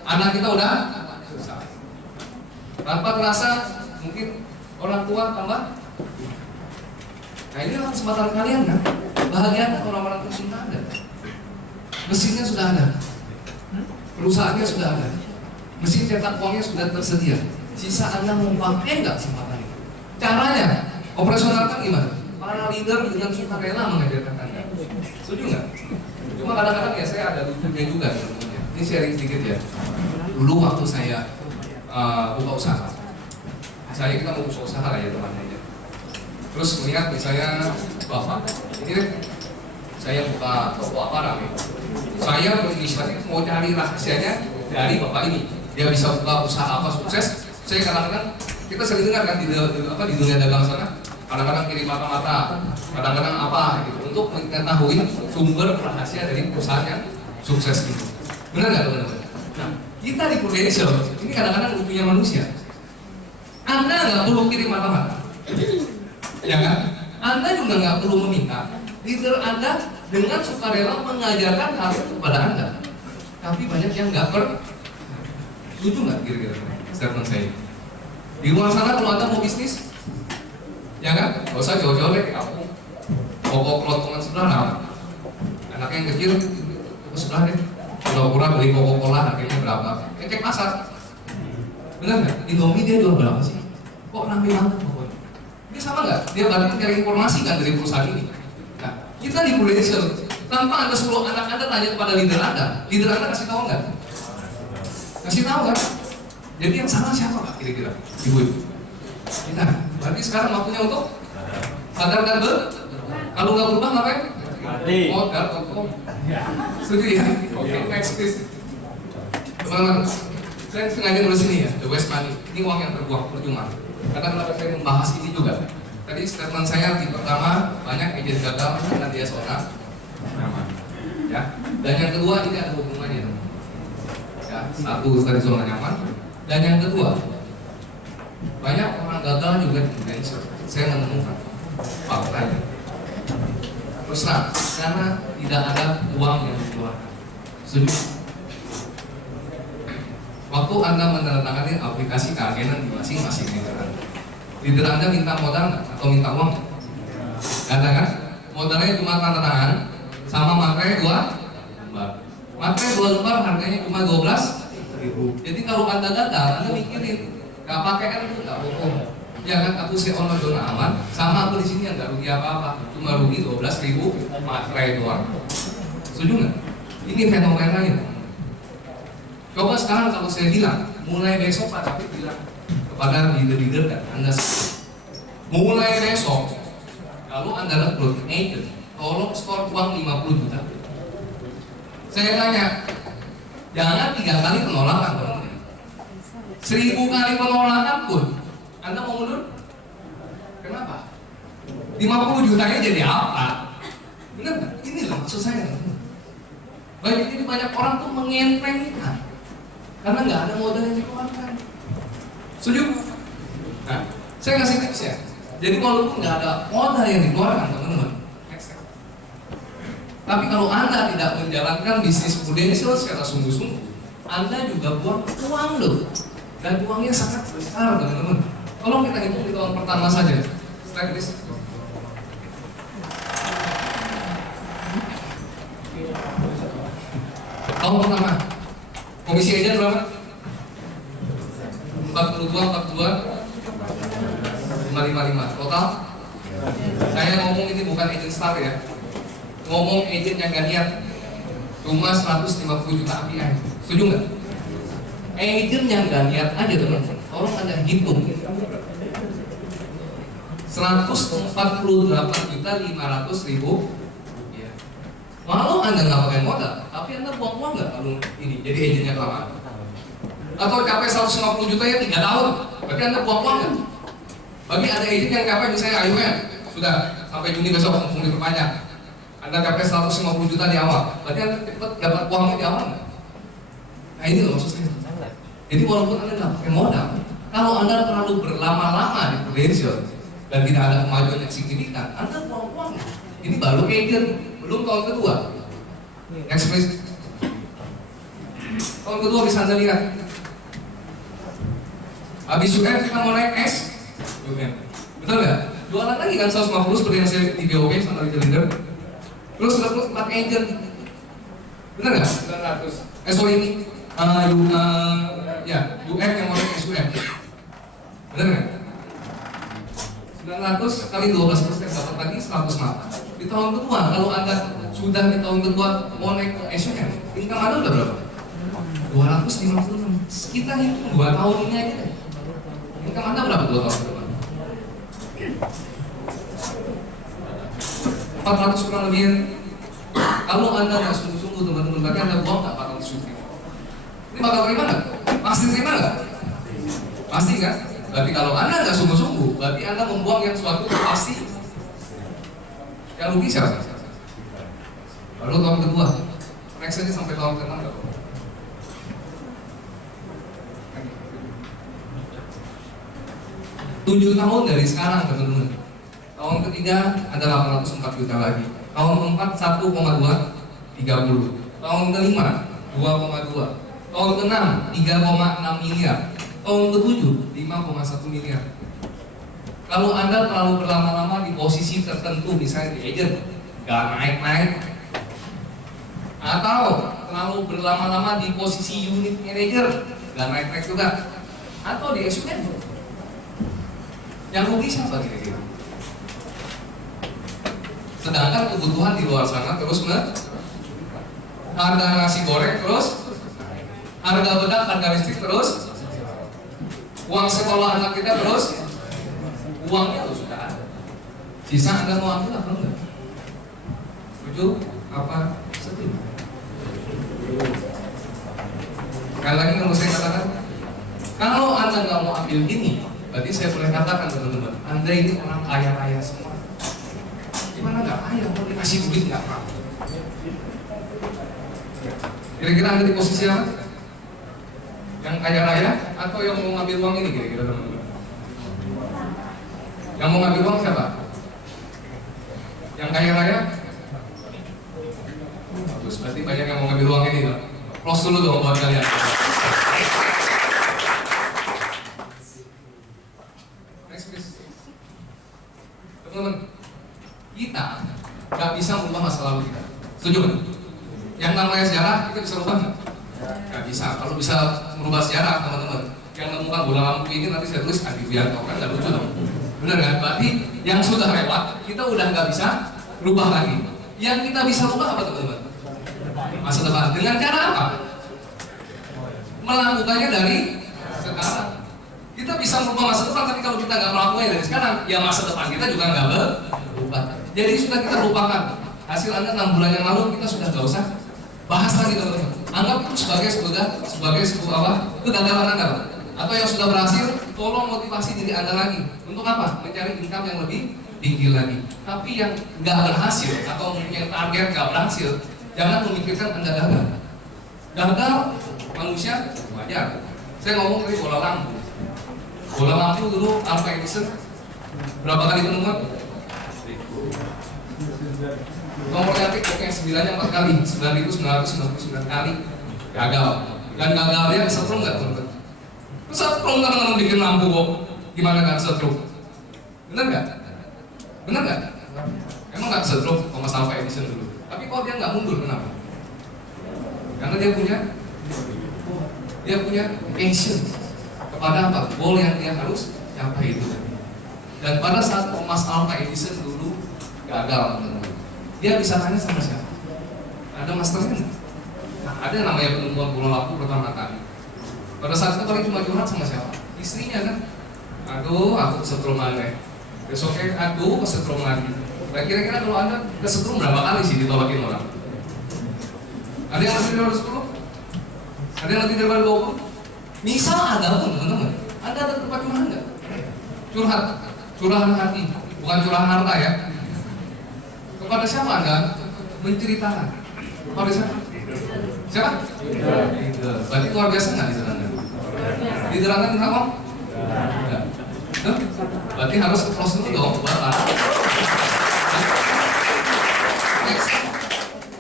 anak kita udah susah. Tanpa terasa mungkin orang tua tambah. Nah ini adalah kesempatan kalian kan? Bahagiakan orang-orang tercinta Anda. Mesinnya sudah ada, perusahaannya sudah ada, mesin cetak uangnya sudah tersedia. Sisa Anda mau pakai nggak kesempatan itu? Caranya, operasionalkan gimana? Para leader dengan sukarela mengajarkan Anda. Setuju nggak? Cuma kadang-kadang ya saya ada lucunya juga. Ini sharing sedikit ya. Dulu waktu saya buka usaha, kita mau buka usaha lah ya teman-teman. Terus melihat misalnya bapak, ini deh, saya buka toko apa rame. Saya berinisiatif mau cari rahasianya dari bapak ini. Dia bisa buka usaha apa sukses. Saya kadang-kadang kita sering dengar kan di dunia dagang sana, kadang-kadang kirim mata-mata, kadang-kadang apa gitu untuk mengetahui sumber rahasia dari perusahaan yang sukses itu. Benar nggak teman-teman? Nah, kita di Prudential ini kadang-kadang lucunya manusia. Anda nggak perlu kirim mata-mata, ya kan? Anda juga nggak perlu meminta leader Anda dengan sukarela mengajarkan hal itu kepada Anda. Tapi banyak yang nggak setuju nggak kira-kira statement saya? Di luar sana kalau Anda mau bisnis, ya kan? Gak usah jauh-jauh deh ke kampung. Pokok kelotongan sebelah nama. Anaknya yang kecil ke sebelah deh. Pura-pura beli Coca-Cola harganya berapa? Cek pasar. Benar nggak? Indomie dia jual berapa sih? Kok rame banget pokoknya? Ini sama nggak? Dia berarti cari informasi kan dari perusahaan ini. Nah, kita di Prudential tanpa Anda suruh anak Anda tanya kepada leader Anda kasih tahu nggak? Kasih tahu kan? Jadi yang salah siapa Pak kira-kira? Ibu-ibu. Kita. Berarti sekarang waktunya untuk sadarkan kalau nggak berubah ngapain? Mati. Modal untuk. Setuju ya? Oke, next please. Teman-teman, saya sengaja nulis ini ya, the waste money. Ini uang yang terbuang percuma. Karena kenapa saya membahas ini juga? Tadi statement saya di pertama banyak agent gagal karena dia zona nyaman. Ya. Dan yang kedua ini ada hubungannya. Ya, satu tadi zona nyaman. Dan yang kedua banyak orang gagal juga di Indonesia. Saya menemukan faktanya. Terus terang, karena tidak ada uang yang dikeluarkan. Setuju? Waktu Anda menandatangani aplikasi keagenan di masing-masing negara, leader Anda minta modal nggak? Atau minta uang? Nggak ada kan? Modalnya cuma tanda tangan sama materai 2 lembar. Materai 2 lembar harganya cuma 12.000. Jadi kalau Anda gagal, Anda mikirin nggak pakai kan itu nggak bohong. Ya kan, aku sih online zona aman, sama aku di sini yang nggak rugi apa-apa, cuma rugi 12.000 materai doang. Setuju nggak? Ini fenomenanya. Coba sekarang kalau saya bilang, mulai besok Pak David bilang kepada leader-leader dan Anda mulai besok, kalau Anda rekrut agent, tolong skor uang 50 juta. Saya tanya, jangan 3 kali penolakan, teman-teman. 1000 kali penolakan pun Anda mau mundur? Kenapa? 50 jutanya jadi apa? Benar nggak? Ini loh maksud saya. Jadi banyak orang tuh mengentengkan karena nggak ada modal yang dikeluarkan. Setuju? Nah, saya kasih tips ya. Jadi walaupun nggak ada modal yang dikeluarkan, teman-teman, tapi kalau Anda tidak menjalankan bisnis Prudential secara sungguh-sungguh, Anda juga buang uang loh, dan uangnya sangat besar teman-teman. Tolong kita hitung di tahun pertama saja. Slide please. Tahun pertama, komisi agent berapa? 555 total. Saya ngomong ini bukan agent star ya, ngomong agent yang gak niat, cuma 150 juta API. Setuju nggak? Agent yang gak niat aja teman-teman, tolong Anda hitung 148.500.000 ya. Walau Anda nggak pakai modal, tapi Anda buang uang nggak kalau ini jadi agentnya kelamaan? Atau capai 150 juta ya 3 tahun, berarti Anda buang uang nggak? Bagi ada agent yang capai misalnya AUM, sudah sampai Juni besok langsung diperpanjang, Anda capai 150 juta di awal, berarti Anda cepat dapat uangnya di awal nggak? Nah ini loh maksud saya. Jadi walaupun Anda nggak pakai modal, kalau Anda terlalu berlama-lama di Prudential dan tidak ada kemajuan yang signifikan, Anda buang uang. Ini baru agent, belum tahun kedua. Next please. Tahun kedua bisa Anda lihat. Habis UM kita mau naik S, UM. Betul nggak? Jualan lagi kan 150 seperti yang saya di BOP sama di leader. Terus terus 4 agent. Benar nggak? 900. Sorry ini. Ya, UM yang mau naik SUM. Benar nggak? 900 kali 12% dapat lagi 104. Di tahun kedua, kalau Anda sudah di tahun kedua mau naik ke SUM, income Anda udah berapa? 256. Kita hitung 2 tahun ini aja deh. Income Anda berapa 2 tahun ke depan? 400 kurang lebih. Kalau Anda nggak sungguh-sungguh teman-teman, berarti Anda buang nggak 400 juta? Ini bakal terima nggak? Pasti terima nggak? Pasti kan? Berarti kalau Anda nggak sungguh-sungguh, berarti Anda membuang yang suatu pasti. Yang rugi siapa? Lalu tahun kedua, next aja sampai tahun ke-6 nggak? 7 tahun dari sekarang teman-teman. Tahun ketiga ada 804 juta lagi. Tahun keempat 1,2 30. Tahun kelima 2,2. Tahun ke-6 3,6 miliar. Tahun ke-7 5,1 miliar. Kalau Anda terlalu berlama-lama di posisi tertentu, misalnya di agent, nggak naik-naik, atau terlalu berlama-lama di posisi unit manager, nggak naik-naik juga, atau di SUM, yang rugi siapa kira-kira? Sedangkan kebutuhan di luar sana terus harga nasi goreng terus, harga bedak, harga listrik terus, uang sekolah anak kita terus, uangnya tuh sudah ada. Sisa Anda mau ambil apa enggak? Setuju? Apa? Setuju? Sekali lagi kalau saya katakan, kalau Anda nggak mau ambil ini, berarti saya boleh katakan teman-teman, Anda ini orang kaya-kaya semua. Gimana nggak kaya? Mau dikasih duit nggak mau? Kira-kira Anda di posisi apa? Yang kaya-raya atau yang mau ngambil uang ini kira-kira teman-teman? Yang mau ngambil uang siapa? Yang kaya-raya? Bagus, berarti banyak yang mau ngambil uang ini. Close dulu dong buat kalian. Next please. Teman-teman, kita nggak bisa merubah masa lalu kita. Setuju kan? Yang namanya sejarah kita bisa rubah nggak? Nggak bisa. Kalau bisa merubah sejarah teman-teman, yang menemukan bola lampu ini nanti saya tulis Adi Wianto, kan nggak lucu dong. Benar kan? Berarti yang sudah lewat kita udah nggak bisa rubah lagi. Yang kita bisa rubah apa teman-teman? Masa depan. Dengan cara apa? Melakukannya dari sekarang. Kita bisa merubah masa depan, tapi kalau kita nggak melakukannya dari sekarang, ya masa depan kita juga nggak berubah. Jadi sudah kita lupakan. Hasil Anda 6 bulan yang lalu kita sudah nggak usah bahas lagi teman-teman. Anggap itu sebagai sebuah apa? Kegagalan Anda. Atau yang sudah berhasil, tolong motivasi diri Anda lagi. Untuk apa? Mencari income yang lebih tinggi lagi. Tapi yang nggak berhasil atau mempunyai target nggak berhasil, jangan memikirkan Anda gagal. Gagal manusia wajar. Saya ngomong dari bola lampu. Bola lampu dulu Alva Edison berapa kali penemuan? Nomor cantik pokoknya 9-nya 4 kali, 9.999 kali gagal. Dan gagalnya kesetrum nggak teman-teman? Kesetrum kan bikin lampu kok. Gimana nggak kesetrum? Bener nggak? Bener nggak? Emang nggak kesetrum Thomas Alva Edison dulu. Tapi kok dia nggak mundur, kenapa? Karena dia punya passion kepada apa? Goal yang dia harus capai itu. Dan pada saat Thomas Alva Edison dulu gagal, teman-teman, dia bisa tanya sama siapa? Ada masternya nggak? Nah, ada yang namanya penemuan bola lampu pertama kali. Pada saat itu paling cuma curhat sama siapa? Istrinya kan. Aduh, aku kesetrum lagi. Besoknya, aduh, kesetrum lagi. Nah, kira-kira kalau Anda kesetrum berapa kali sih ditolakin orang? Ada yang lebih dari 10? Ada yang lebih dari 20? Misal ada pun, teman-teman. Anda ada tempat curhat nggak? Curahan hati, bukan curahan harta ya. Kepada siapa Anda menceritakan? Kepada siapa? Siapa? Berarti luar biasa nggak di sana? Di dalamnya minta om? Enggak. Berarti harus close dulu dong, buat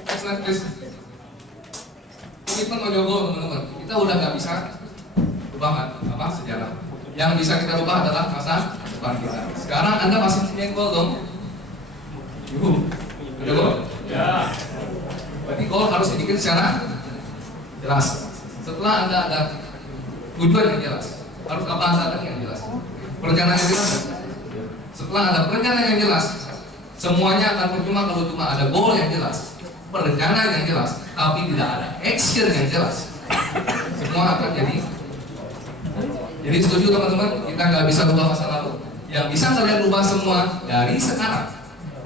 Next slide please. Komitmen Ojogo, teman-teman. Kita udah nggak bisa ubah apa sejarah. Yang bisa kita ubah adalah masa depan kita. Sekarang Anda masih punya goal dong? Ada goal? Ya. Berarti goal harus dibikin secara jelas. Setelah Anda ada tujuan yang jelas, harus apa Anda yang jelas? Perencanaan yang jelas. Setelah ada perencanaan yang jelas, semuanya akan percuma kalau cuma ada goal yang jelas, perencanaan yang jelas, tapi tidak ada action yang jelas. Semua akan jadi setuju teman-teman, kita nggak bisa ubah masa lalu. Yang bisa kalian ubah semua dari sekarang,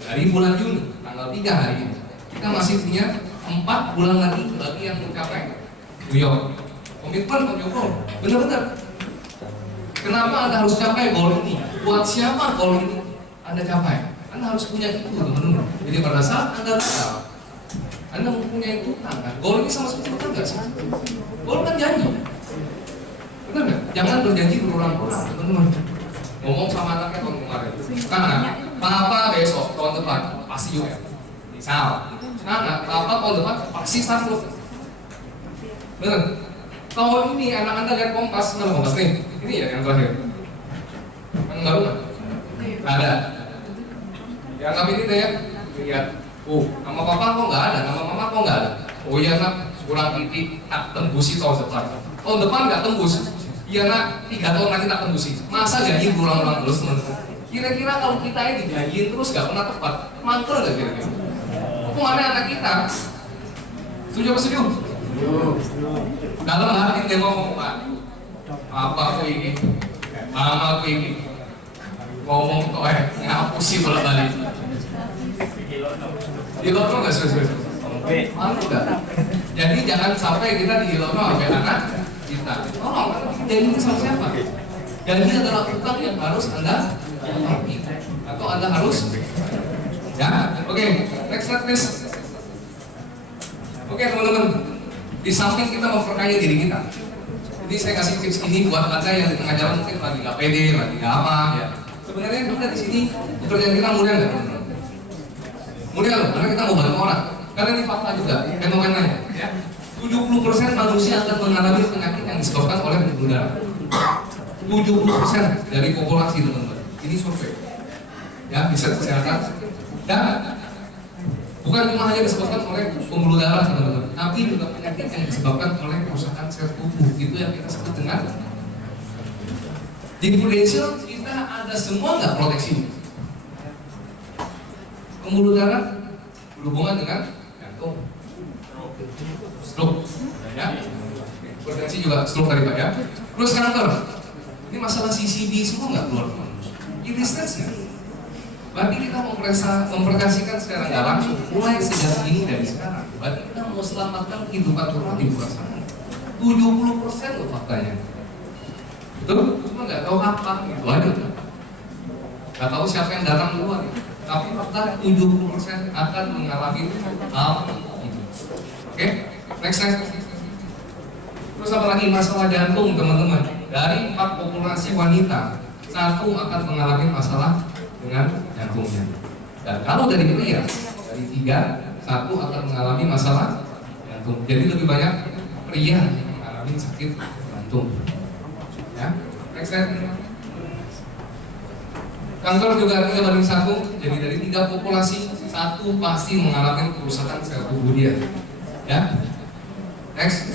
dari bulan Juni, tanggal 3 hari ini. Kita masih punya 4 bulan lagi bagi yang mencapai New York. Komitmen Pak Joko, benar-benar. Kenapa Anda harus capai goal ini? Buat siapa goal ini Anda capai? Anda harus punya itu, teman-teman. Jadi pada saat Anda gagal, Anda mempunyai utang kan? Goal ini sama seperti utang nggak sih? Goal kan janji. Benar nggak? Jangan berjanji berulang-ulang, teman-teman. Ngomong sama anaknya tahun kemarin. Karena papa besok tahun depan pasti UN. Misal, nah, papa tahun depan pasti satu. Benar. Tahun ini anak Anda lihat Kompas, mana Kompas nih? Ini ya yang terakhir. Yang baru nggak? Ada. Yang kami ini deh ya, lihat. Nama papa kok nggak ada, nama mama kok nggak ada. Oh iya nak, kurang titik tak tembusi tahun depan. Tahun depan nggak tembus. Iya nak, 3 tahun lagi tak tembusi. Masa gaji berulang-ulang terus teman-teman? Kira-kira kalau kita ini digajiin terus nggak pernah tepat, mangkel nggak kira-kira? Kemana anak kita? Setuju apa setuju? Dalam hati dia ngomong, Pak, apa aku ini? Mama aku ini ngomong kok ngapusi bola balik. Dilokno nggak serius? Malu nggak? Jadi jangan sampai kita dilokno oleh anak kita. Tolong, janji sama siapa? Janji adalah utang yang harus Anda tepati atau Anda harus ya. Oke, next slide please. Oke teman-teman, di samping kita memperkaya diri kita, jadi saya kasih tips ini buat Anda yang di tengah jalan mungkin lagi nggak pede, lagi nggak apa ya. Sebenarnya kita di sini pekerjaan kita mulia nggak? Mulia loh, karena kita mau bantu orang. Karena ini fakta juga, fenomenanya. Ya. 70% manusia akan mengalami penyakit yang disebabkan oleh pembuluh darah. 70% dari populasi teman-teman. Ini survei. Ya, bisa kesehatan. Dan bukan cuma hanya disebabkan oleh pembuluh darah teman-teman, tapi juga penyakit yang disebabkan oleh kerusakan sel tubuh. Itu yang kita sebut dengan di Prudential kita ada semua nggak proteksi. Pembuluh darah berhubungan dengan jantung, stroke, ya. Hipertensi juga stroke tadi Pak ya. Terus kanker. Ini masalah CCD semua nggak keluar teman. Ini stage-nya. Berarti kita mempresentasikan secara nggak langsung mulai sejak ini dari sekarang. Berarti kita mau selamatkan kehidupan orang di luar sana. 70% loh faktanya. Betul? Cuma nggak tahu apa gitu aja. Nggak tahu siapa yang datang duluan. Tapi fakta 70% akan mengalami hal itu. Oke, next slide. Terus apa lagi masalah jantung teman-teman? Dari 4 populasi wanita, 1 akan mengalami masalah dengan jantungnya. Dan kalau dari pria, dari 3, 1 akan mengalami masalah jantung. Jadi lebih banyak pria yang mengalami mengalami sakit jantung. Ya, next slide. Kanker juga 3:1, jadi dari 3 populasi 1 pasti mengalami kerusakan sel tubuh dia. Ya, next.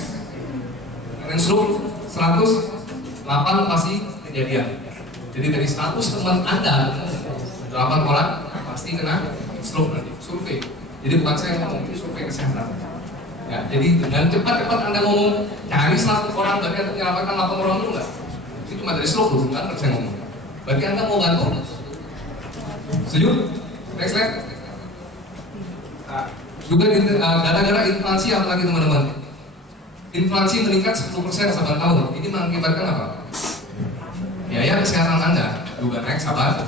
Dan stroke 108 pasti kejadian. Jadi dari 100 teman Anda, 8 orang pasti kena stroke nanti. Survei. Jadi bukan saya ngomong, ini survei kesehatan. Ya, jadi dengan cepat-cepat Anda ngomong cari 100 orang, berarti Anda menyelamatkan 8 orang dulu nggak? Ini cuma dari stroke dulu, kan saya ngomong. Berarti Anda mau bantu? Setuju? Next slide. Nah, juga gara-gara inflasi apalagi teman-teman. Inflasi meningkat 10% saban tahun. Ini mengakibatkan apa? Biaya kesehatan Anda juga naik sabar.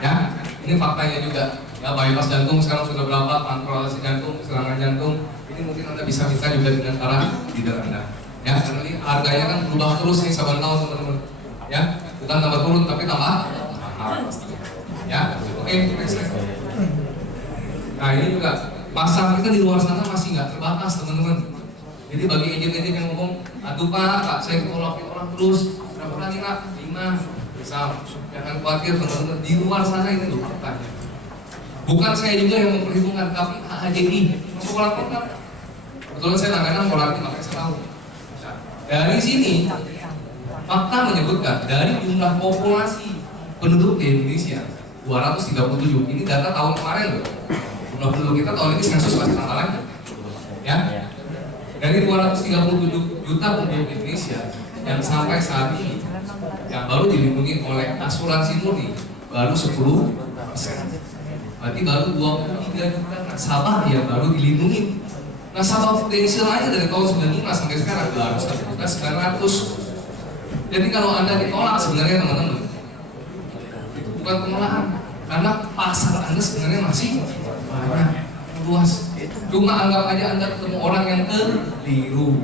Ya, ini faktanya juga. Ya, bypass jantung sekarang sudah berapa, kontrolasi jantung, serangan jantung. Ini mungkin Anda bisa minta juga dengan cara leader Anda. Ya, karena ini harganya kan berubah terus nih saban tahun teman-teman. Ya, bukan tambah turun tapi tambah mahal pastinya. Ya, oke, next slide. Nah, ini juga pasar kita di luar sana masih nggak terbatas teman-teman. Jadi bagi agent-agent yang ngomong, aduh Pak, saya ditolak orang terus, berapa kali nak? 5, misal, jangan khawatir teman-teman, di luar sana ini loh faktanya. Bukan saya juga yang memperhitungkan, tapi HAJI, masuk pola kota. Kebetulan saya langganan pola ini, makanya saya tahu. Nah, dari sini, fakta menyebutkan, dari jumlah populasi penduduk di Indonesia, 237, ini data tahun kemarin loh. Jumlah penduduk kita tahun ini sensus masih tambah lagi. Ya, dari 237 juta penduduk Indonesia yang sampai saat ini yang baru dilindungi oleh asuransi murni baru 10%. Berarti baru 23 juta nasabah yang baru dilindungi. Nasabah potensial aja dari tahun 95 sampai sekarang baru 1.900. Jadi kalau Anda ditolak sebenarnya teman-teman, itu bukan penolakan, karena pasar Anda sebenarnya masih banyak, luas. Cuma anggap aja Anda ketemu orang yang keliru.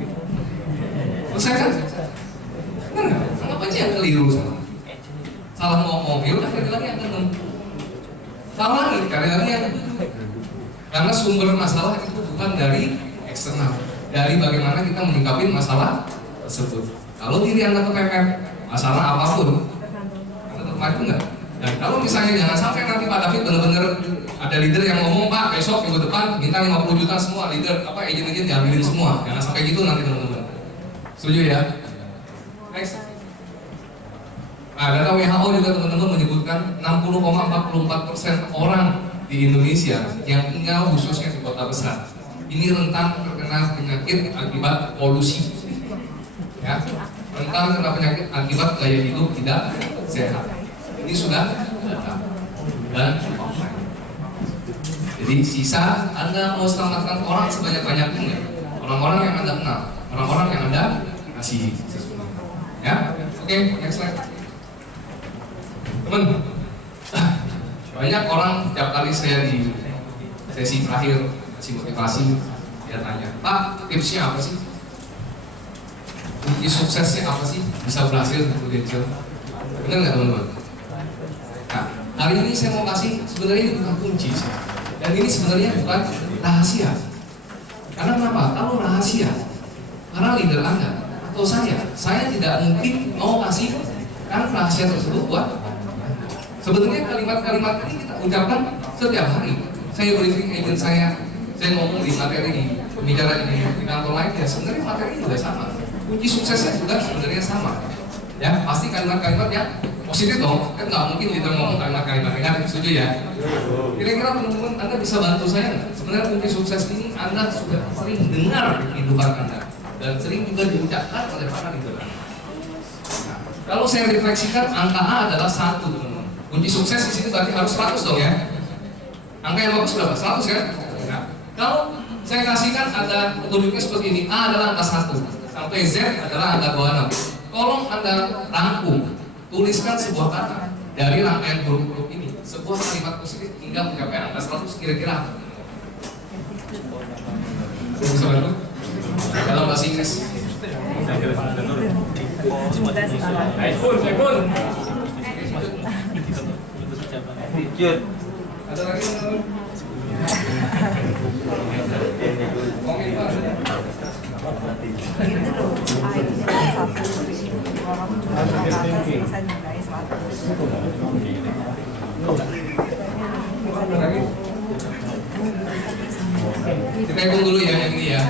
Selesai kan? Benar nggak? Anggap aja yang keliru. Salah ngomong, ya udah kali lagi yang ketemu. Salah lagi, kali lagi yang ketemu. Karena sumber masalah itu bukan dari eksternal, dari bagaimana kita menyikapi masalah tersebut. Kalau diri Anda kepepet, masalah apapun, Anda tetap maju nggak? Dan kalau misalnya jangan sampai nanti Pak David benar-benar ada leader yang ngomong, Pak besok minggu depan minta 50 juta semua leader, apa agent-agent diambilin semua. Jangan sampai gitu nanti teman-teman. Setuju ya? Next. Nah, data WHO juga teman-teman menyebutkan 60,44% orang di Indonesia yang tinggal khususnya di kota besar ini rentan terkena penyakit akibat polusi. Ya, rentan terkena penyakit akibat gaya hidup tidak sehat. Ini sudah data dan jadi sisa Anda mau selamatkan orang sebanyak-banyaknya nggak? Orang-orang yang Anda kenal, orang-orang yang Anda kasih sesuatu. Ya, oke, next slide. Teman, banyak orang setiap kali saya di sesi terakhir kasih motivasi, dia tanya, Pak, tipsnya apa sih? Kunci suksesnya apa sih? Bisa berhasil di Prudential? Benar nggak teman-teman? Nah, hari ini saya mau kasih, sebenarnya ini bukan kunci sih. Dan ini sebenarnya bukan rahasia. Karena kenapa? Kalau rahasia, karena leader Anda atau saya tidak mungkin mau kasih kan rahasia tersebut buat. Sebenarnya kalimat-kalimat ini kita ucapkan setiap hari. Saya briefing agent saya ngomong di materi di pembicaraan di kantor lain ya, sebenarnya materi juga sama. Kunci suksesnya juga sebenarnya sama. Ya, pasti kalimat-kalimat yang positif dong, kan nggak mungkin kita ngomong kalimat-kalimat negatif, setuju ya? Kira-kira teman-teman Anda bisa bantu saya nggak? Sebenarnya kunci sukses ini Anda sudah sering dengar di kehidupan Anda dan sering juga diucapkan oleh para leader Anda. Nah, kalau saya refleksikan, angka A adalah 1 teman-teman. Kunci sukses di sini berarti harus 100 dong ya? Angka yang bagus berapa? 100 kan? Nah, kalau saya kasihkan ada petunjuknya seperti ini, A adalah angka 1 sampai Z adalah angka 26. Tolong Anda rangkum, tuliskan sebuah kata dari rangkaian huruf-huruf ini, sebuah kalimat positif hingga mencapai angka 100 kira-kira. Bisa bantu? Dalam bahasa Inggris. Ada lagi teman-teman? Oke, Pak. Gitu loh, ID-nya kan 1, kamu juga ke atas, selesai nilai 100. Kita hitung dulu ya yang ini ya.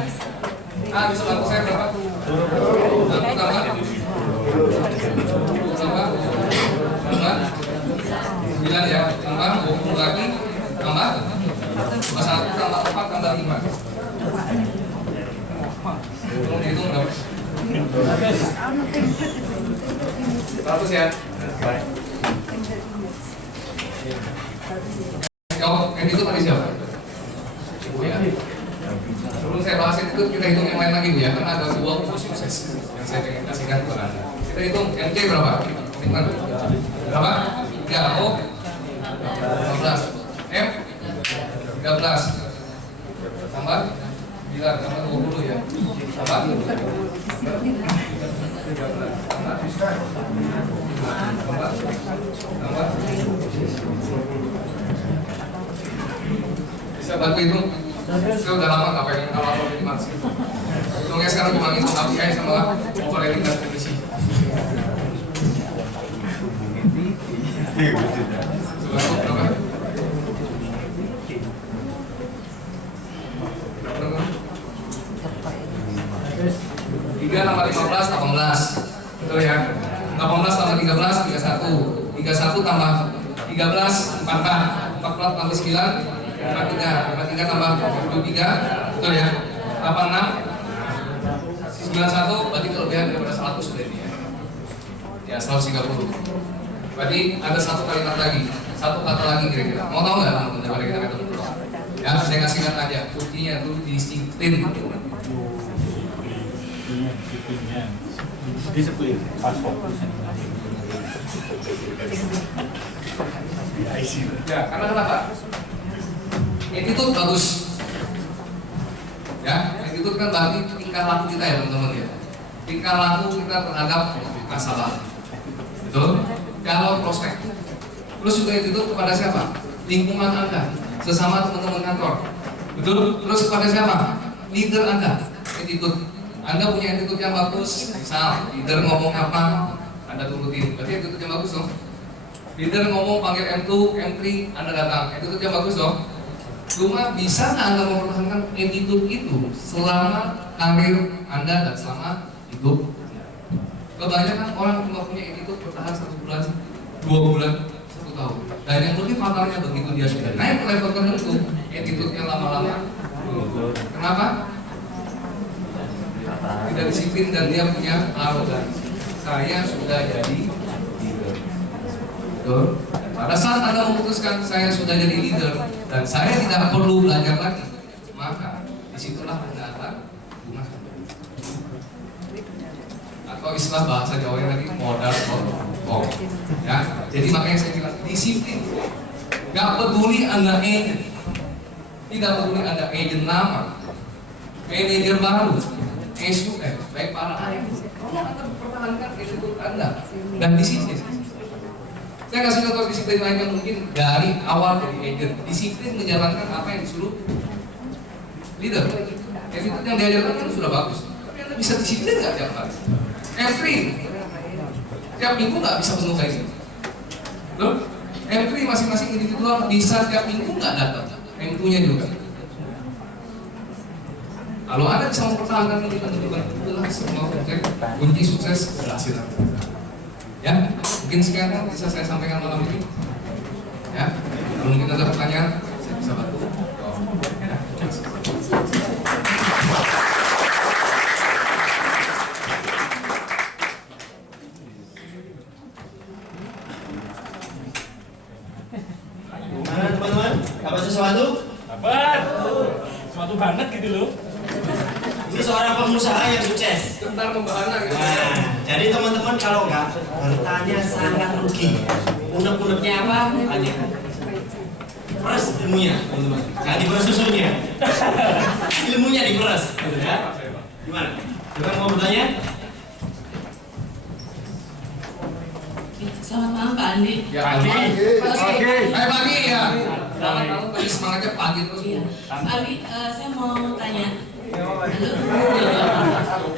Bisa bantu saya berapa? Satu tambah? Tambah? Tambah? 9 ya? Tambah? 20 lagi? Tambah? Tambah 1 tambah 4 tambah 5. Tolong dihitung berapa? 100 ya? Yang itu tadi siapa? Ibu ya? Sebelum saya bahas itu kita hitung yang lain lagi Bu ya, karena ada sebuah buku sukses yang saya ingin kasihkan kepada Anda. Kita hitung MK berapa? Berapa? 3 O 15 M 13 tambah 9 tambah 20 ya, tambah 13 tambah bisa bantu itu? Saya udah lama nggak pengen kalau ini masih. Hitungnya sekarang cuma hitung API sama operating dan komisi. Berapa? 3 tambah 15, 18. Betul ya? 18 tambah 13, 31. 31 tambah 13, 44. 44 tambah 9, 53 tambah 23, betul ya? 86, 91, berarti kelebihan daripada 100 sudah ini ya? Ya, 130. Berarti ada satu kalimat lagi, satu kata lagi kira-kira. Mau tahu nggak teman-teman daripada kita ketemu? Ya, saya kasih kata aja. Kuncinya itu disiplin. Disiplin, pas fokus. Ya, karena kenapa? Attitude bagus. Ya, attitude kan berarti tingkah laku kita ya teman-teman ya. Tingkah laku kita terhadap masalah. Betul? Kalau prospek. Terus juga attitude kepada siapa? Lingkungan Anda, sesama teman-teman kantor. Betul? Terus kepada siapa? Leader Anda. Attitude. Anda punya attitude yang bagus, misal leader ngomong apa, Anda turutin. Berarti attitude yang bagus dong. Leader ngomong panggil M2, M3, Anda datang. Attitude yang bagus dong. Cuma bisa nggak Anda mempertahankan attitude itu selama karir Anda dan selama hidup? Kebanyakan orang cuma punya attitude bertahan 1 bulan, 2 bulan, 1 tahun. Dan yang lebih fatalnya begitu dia sudah naik ke level tertentu, attitude-nya lama-lama. Kenapa? Tidak disiplin dan dia punya arogansi. Saya sudah jadi leader. Betul? Pada saat Anda memutuskan saya sudah jadi leader dan saya tidak perlu belajar lagi, maka disitulah Anda akan gunakan. Atau istilah bahasa Jawa yang tadi modal kotor. Ya, jadi makanya saya bilang disiplin. Gak peduli Anda agent, tidak peduli Anda agent lama, manajer baru, SUM, baik para Anda pertahankan attitude Anda dan disiplin. Saya kasih contoh disiplin lainnya mungkin dari awal jadi agent, disiplin menjalankan apa yang disuruh leader. Attitude yang diajarkan kan sudah bagus, tapi Anda bisa disiplin nggak tiap hari? M3 tiap minggu nggak bisa penuh kayak gini. Loh, M3 masing-masing individual bisa tiap minggu nggak datang, M2-nya juga. Kalau Anda bisa mempertahankan ini tentukan itulah semua kunci sukses berhasil. Ya, mungkin sekian yang bisa saya sampaikan malam ini. Ya, kalau mungkin ada pertanyaan, saya bisa bantu. Ya. Mana teman-teman? Dapat sesuatu? Dapat. Sesuatu banget gitu loh. Ini seorang pengusaha yang sukses. Tentang pembahasan gitu. Nah, jadi teman-teman kalau nggak bertanya sangat rugi. Unek-uneknya apa? Tanya. Peres ilmunya, teman-teman. Jangan diperes susunya. Ilmunya diperes, gitu ya. Gimana? Coba mau bertanya? Selamat malam Pak Andi. Ya, pagi. Oke. Pagi ya. Selamat malam, tadi semangatnya pagi terus. Iya. Pak Andi, saya mau tanya,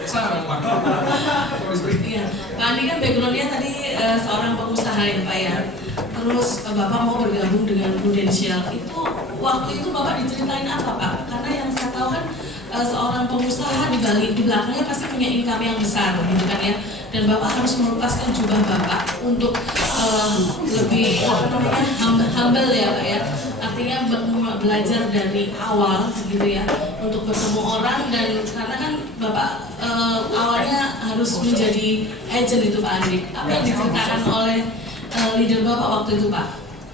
Sarang Pak. Iya, Pak Andi kan backgroundnya tadi seorang pengusaha ya Pak ya. Terus Bapak mau bergabung dengan Prudential. Itu waktu itu Bapak diceritain apa Pak? Karena yang saya tahu kan seorang pengusaha di belakangnya pasti punya income yang besar gitu kan ya. Dan Bapak harus melepaskan jubah Bapak untuk lebih humble ya Pak ya. Artinya belajar dari awal gitu ya untuk bertemu orang, dan karena kan Bapak awalnya harus menjadi agent itu Pak Andi. Apa yang diceritakan oleh leader Bapak waktu itu Pak?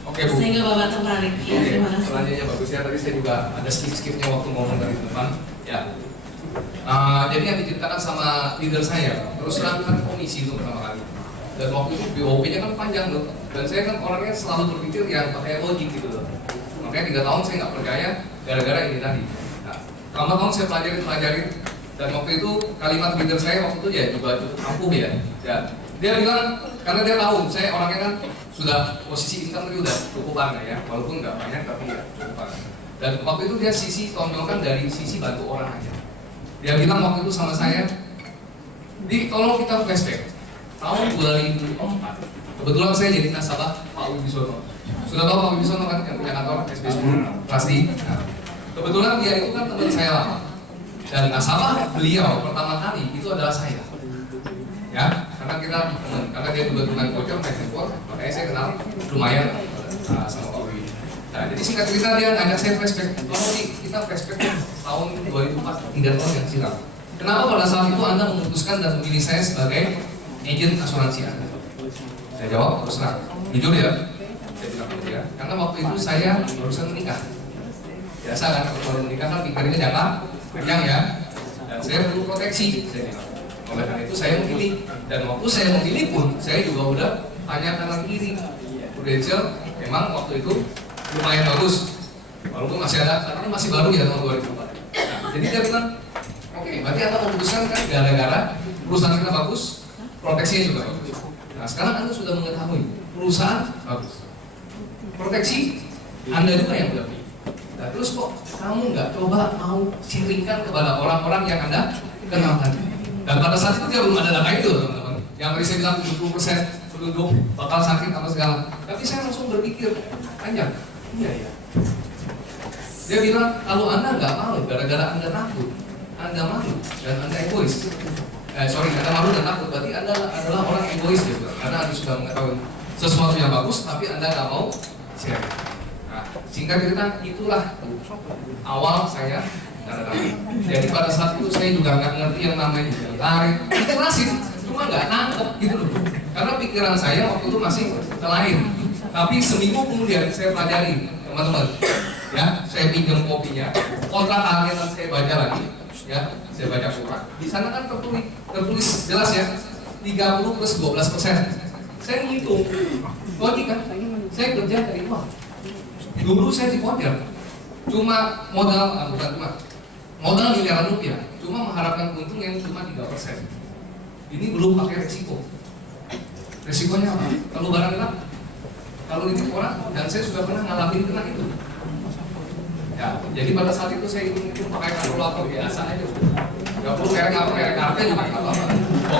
Oke Bu. Sehingga Bapak tertarik. Ya, Oke, terima kasih. pertanyaannya bagus ya. Tadi saya juga ada skip-skipnya waktu ngomong dari depan. Ya. Jadi yang diceritakan sama leader saya, terus terang kan komisi itu pertama kali. Dan waktu itu BOP-nya kan panjang loh. Dan saya kan orangnya selalu berpikir yang pakai logik gitu loh. Makanya 3 tahun saya nggak percaya gara-gara ini tadi. Nah, selama tahun saya pelajarin. Dan waktu itu kalimat leader saya waktu itu ya juga cukup ampuh ya. Dia bilang, karena dia tahu saya orangnya kan sudah posisi income tadi udah cukupan ya, walaupun nggak banyak tapi ya cukupan. Dan waktu itu dia tonjolkan dari sisi bantu orang aja. Dia bilang waktu itu sama saya, tolong kita flashback tahun 2004. Kebetulan saya jadi nasabah Pak Wibisono. Sudah tahu Pak Wibisono kan yang punya kantor SB10 pasti. Nah, kebetulan dia itu kan teman saya lama. Dan nasabah beliau pertama kali itu adalah saya. Ya, karena kita teman, karena dia juga tukang bocor, makanya saya kenal lumayan sama Pak Wibi. Nah, jadi singkat cerita dia ngajak saya flashback. Tolong nih kita flashback tahun 2004, 3 tahun yang silam. Kenapa pada saat itu Anda memutuskan dan memilih saya sebagai agen asuransi Anda? Saya jawab terus terang, jujur ya. Saya bilang gitu ya, karena waktu itu saya barusan menikah. Biasa kan kalau menikah kan pikirnya jangka panjang ya. Dan saya perlu proteksi, saya bilang. Oleh karena itu saya memilih, dan waktu saya memilih pun saya juga udah tanya kanan kiri. Prudential memang waktu itu lumayan bagus, walaupun masih ada, karena masih baru ya tahun 2004. Nah, jadi dia bilang, oke, berarti Anda memutuskan kan gara-gara perusahaan kita bagus, proteksinya juga bagus. Nah sekarang Anda sudah mengetahui perusahaan bagus, proteksi Anda juga yang udah. Nah terus kok kamu nggak coba mau sharingkan kepada orang-orang yang Anda kenal tadi? Dan pada saat itu dia belum ada data itu teman-teman. Yang tadi saya bilang 70% penduduk bakal sakit apa segala. Tapi saya langsung berpikir, panjang, iya ya. Dia bilang, kalau Anda nggak mau, gara-gara Anda takut, Anda malu dan Anda egois. Anda malu dan takut, berarti Anda adalah orang egois gitu. Karena Anda sudah mengetahui sesuatu yang bagus, tapi Anda nggak mau share. Nah, singkat cerita, itulah awal saya. Jadi pada saat itu saya juga nggak ngerti yang namanya tarik, jelasin, cuma nggak nangkep gitu loh. Karena pikiran saya waktu itu masih lain. Tapi seminggu kemudian saya pelajari, teman-teman. Ya, saya pinjam kopinya, kontrak akhirnya saya baca lagi. Ya, saya baca kontrak. Di sana kan tertulis jelas ya, 30 plus 12%. Saya ngitung, logik kan? Saya kerja dari uang. Dulu saya di Kodir, cuma modal, modal miliaran rupiah, cuma mengharapkan untung yang cuma 3%. Ini belum pakai resiko. Resikonya apa? Kalau barang gelap, kalau ini orang, dan saya sudah pernah ngalamin kena itu. Ya, jadi pada saat itu saya hitung pakai kalkulator biasa aja. Gak perlu merek harga juga nggak apa-apa.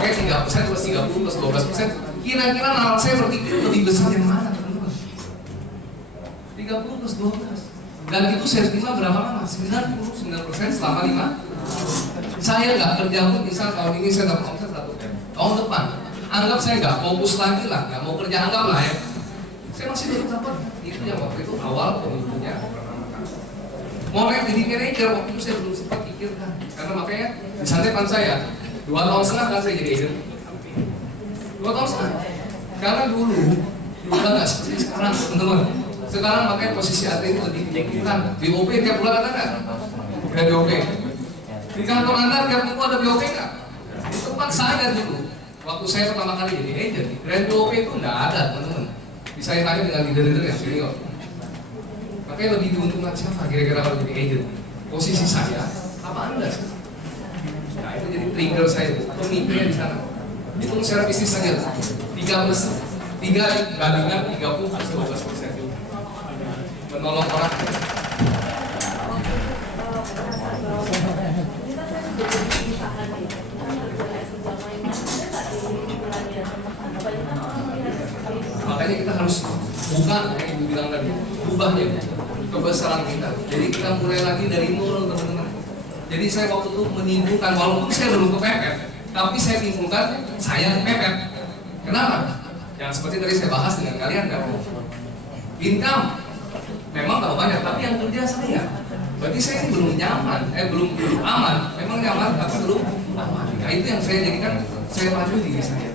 Oke, 3% plus 30 plus 12%. Kira-kira nalar saya berpikir lebih besar yang mana, teman-teman? 30 plus 12. Dan itu saya terima berapa lama? 99% selama 5. Saya nggak kerja pun, misal tahun ini saya dapat omset 1 M. Tahun depan, anggap saya nggak fokus lagi lah, nggak mau kerja, anggap lah ya. Saya masih belum dapat. Itu yang waktu itu awal pemikirannya pertama kali. Mau jadi manajer waktu itu saya belum sempat pikirkan. Karena makanya disantepan saya 2 tahun setengah kan saya jadi agent. 2 tahun setengah. Karena dulu juga nggak seperti sekarang, teman-teman. Sekarang makanya posisi AT ini lebih ditinggikan. BOP tiap bulan ada nggak? Ada BOP. Di kantor Anda tiap minggu ada BOP nggak? Di tempat saya dulu, waktu saya pertama kali jadi agent, grand BOP itu nggak ada, teman-teman. Bisa saya tanya dengan leader-leader yang senior. Makanya lebih diuntungkan siapa kira-kira kalau jadi agent? Posisi saya, apa Anda sih? Nah itu jadi trigger saya, pemikirannya di sana. Itu secara bisnis saja, 3 bandingan 30 plus 12%. Menolong orang. Makanya kita harus buka, yang Ibu bilang tadi, ubahnya kebesaran kita. Jadi kita mulai lagi dari nol, teman-teman. Jadi saya waktu itu menimbulkan, walaupun saya belum kepepet, tapi saya timbulkan saya kepepet. Kenapa? Yang seperti tadi saya bahas dengan kalian kan, income memang kalau banyak, tapi yang kerja saya. Berarti saya ini belum nyaman, belum aman. Memang nyaman, tapi belum aman. Nah itu yang saya jadikan saya pacu diri saya.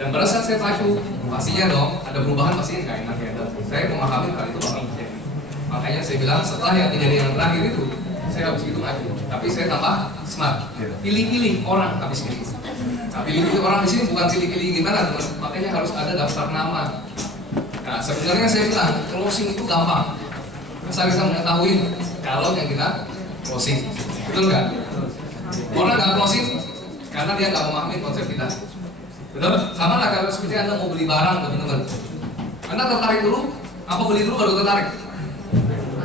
Dan pada saat saya pacu, pastinya dong ada perubahan, pasti nggak enak ya. Dan saya memahami hal itu bakal terjadi. Makanya saya bilang setelah yang kejadian yang terakhir itu, saya habis itu maju. Tapi saya tambah smart. Pilih-pilih orang habis ini. Nah, pilih-pilih orang di sini bukan pilih-pilih gimana teman. Makanya harus ada daftar nama. Nah sebenarnya saya bilang closing itu gampang. Asal kita mengetahui kalau yang kita closing, betul nggak? Orang nggak closing karena dia nggak memahami konsep kita. Betul? Sama lah kalau seperti Anda mau beli barang, teman-teman. Anda tertarik dulu, apa beli dulu baru tertarik?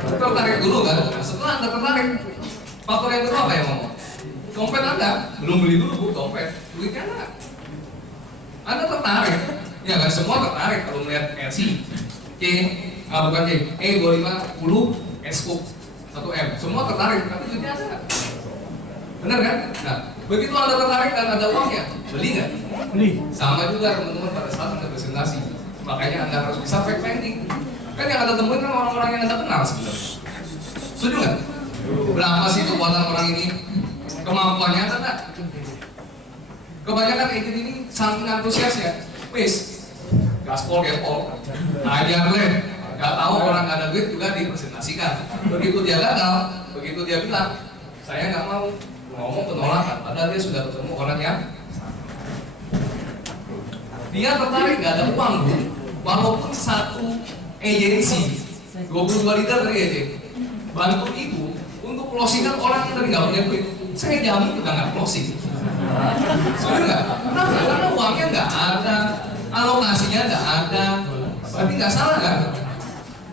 Tertarik dulu kan? Nah, setelah Anda tertarik, faktor yang kedua apa yang ngomong? Dompet Anda belum beli dulu, Bu, dompet, duitnya enggak. Anda tertarik, ya kan? Semua tertarik kalau melihat LC, bukan E250 S-Cook 1M, semua tertarik, tapi duitnya ada nggak? Benar kan? Nah, begitu Anda tertarik dan ada uangnya, beli nggak? Beli. Sama juga teman-teman pada saat Anda presentasi, makanya Anda harus bisa fact finding. Kan yang Anda temuin kan orang-orang yang Anda kenal sebenarnya. Setuju nggak? Berapa sih kekuatan orang ini? Kemampuannya ada nggak? Kebanyakan agent ini saking antusias ya, wis, gaspol, gepol, ajar deh. Gak tahu orang nggak ada duit juga dipresentasikan. Begitu dia gagal, begitu dia bilang, saya nggak mau ngomong penolakan. Padahal dia sudah ketemu orang yang dia tertarik, nggak ada uang, Bu. Walaupun satu agensi 22 liter dari agensi bantu ibu untuk closingan orang yang tadi nggak punya duit, saya jamin juga nggak closing. Sebenarnya nggak? Kenapa? Karena uangnya nggak ada, alokasinya nggak ada, berarti nggak salah kan?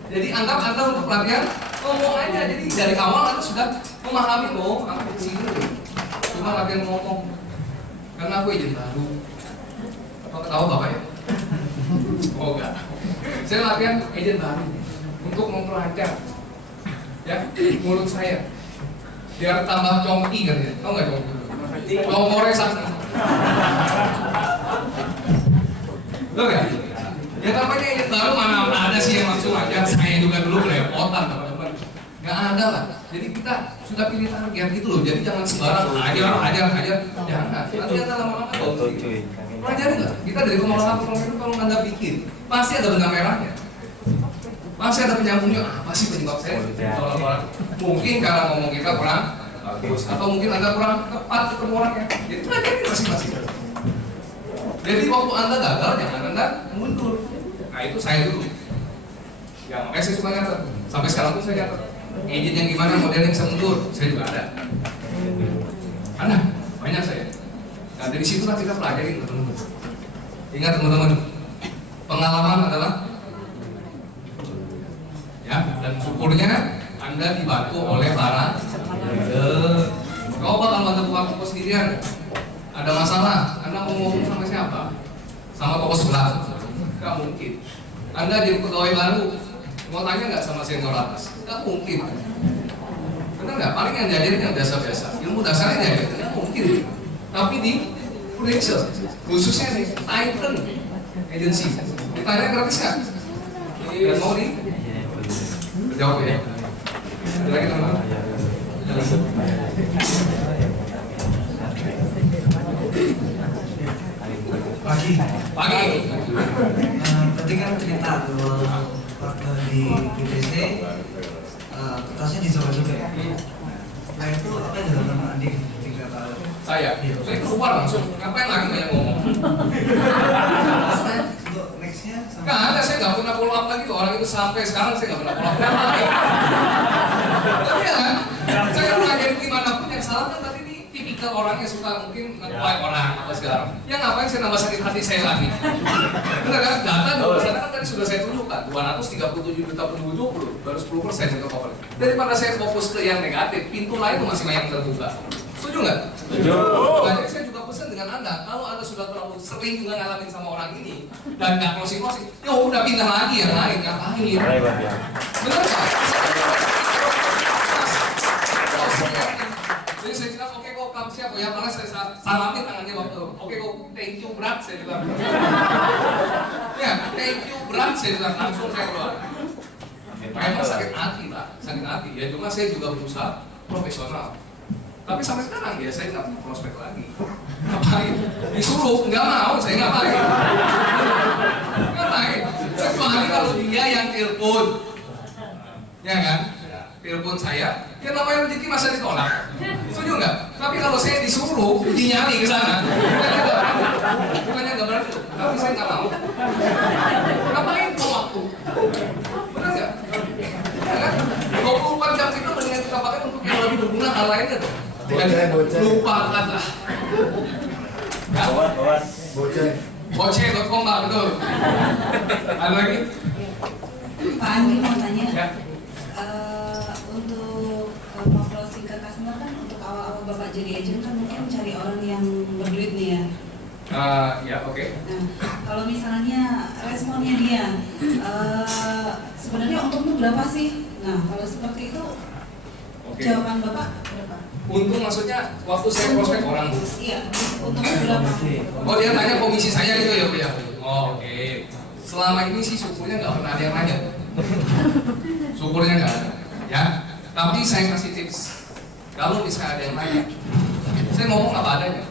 Jadi anggap Anda untuk pelatihan ngomong aja. Jadi dari awal Anda sudah memahami, oh aku di sini cuma latihan ngomong karena aku izin baru. Apa ketawa Bapak ya? Oh enggak. Saya latihan agent baru untuk memperlancar ya mulut saya biar tambah congki kan ya. Tahu nggak congki? Ngomongnya sakit. Betul nggak? Ya tampaknya agent baru mana ada sih yang langsung aja. Saya juga dulu belepotan teman-teman. Nggak ada lah. Jadi kita sudah pilih target gitu loh. Jadi jangan sembarang ajar. Jangan. Nanti Anda lama-lama pelajari nggak? Kita dari pengolahan itu kalau Anda bikin pasti ada benang merahnya, pasti ada penyambungnya. Apa sih penyebab saya? Mungkin karena ngomong kita kurang bagus, atau mungkin Anda kurang tepat ketemu orangnya. Jadi pelajari masing-masing. Jadi waktu Anda gagal, jangan Anda mundur. Nah itu saya dulu. Ya makanya saya suka nyatet. Sampai sekarang pun saya nyatet. Agent yang gimana modelnya bisa mundur, saya juga ada. Ada banyak saya. Nah dari situ lah kita pelajari teman-teman. Ingat teman-teman, pengalaman adalah ya, dan syukurnya Anda dibantu oleh para kau bakal bantu waktu sendirian. Ada masalah, Anda mau ngomong sama siapa? Sama toko sebelah? Gak mungkin. Anda jadi pegawai baru, mau tanya nggak sama senior atas? Gak mungkin. Benar nggak? Paling yang diajarin yang biasa-biasa. Ilmu dasarnya diajarin, gak mungkin. Tapi di Prudential, khususnya di Titan Agency, ditanya gratis kan? Dan mau di? Jawab ya. Ada lagi teman-teman? Pagi. Ketika cerita waktu di BTC, tasnya dicoba juga ya. Nah itu apa yang dilakukan Pak Andi ketika tahu? Saya keluar langsung. Ngapain lagi banyak ngomong? Untuk nextnya sama. Nggak ada, saya nggak pernah follow up lagi tuh orang itu sampai sekarang saya nggak pernah follow up lagi. Iya kan? Saya pelajari gimana pun yang salah kan tadi ini tipikal orangnya suka mungkin nge-like orang apa segala. Ya ngapain saya nambah sakit hati saya lagi? Benar kan? Data di luar sana kan tadi sudah saya tunjukkan 237 juta penduduk baru 10% yang tercover. Daripada saya fokus ke yang negatif, pintu lain tuh masih banyak terbuka. Setuju nggak? Setuju. Makanya saya juga pesan dengan Anda, kalau Anda sudah terlalu sering juga ngalamin sama orang ini dan nggak closing, ya udah pindah lagi yang lain, ngapain? Benar nggak? Jadi saya bilang, oke kok kamu siap ya, malah saya salamin tangannya waktu, oke kok thank you berat, saya bilang. Ya, thank you berat, saya bilang, langsung saya keluar. Memang sakit hati Pak, sakit hati ya, cuma saya juga berusaha profesional. Tapi sampai sekarang ya saya nggak prospek lagi. Ngapain? Disuruh, nggak mau, saya ngapain? Ngapain? Kecuali kalau dia yang telepon, ya kan? Telepon saya, ya namanya rezeki masa ditolak. Setuju nggak? Tapi kalau saya disuruh, dinyari ke sana, bukannya nggak berani, tapi saya nggak mau. Ngapain kok waktu? Benar nggak? Ya kan? 24 jam itu mendingan kita pakai untuk yang lebih berguna hal lainnya tuh. Lupakanlah. Ya? Boceh.com Pak, betul. Ada lagi? Pak Andi mau tanya, Ya. untuk mau closing ke customer kan untuk awal-awal Bapak jadi agent kan mungkin cari orang yang berduit nih ya. Ya oke. Nah, kalau misalnya responnya dia, sebenarnya untungnya berapa sih? Nah, kalau seperti itu, Oke. jawaban Bapak berapa? Untung maksudnya waktu saya prospek orang Bu. Iya, untungnya berapa? Oh dia tanya komisi saya gitu ya Bu ya? Oh, oke. Selama ini sih syukurnya nggak pernah ada yang nanya. Syukurnya nggak ada. Ya. Tapi saya kasih tips. Kalau misalnya ada yang nanya, saya ngomong apa adanya.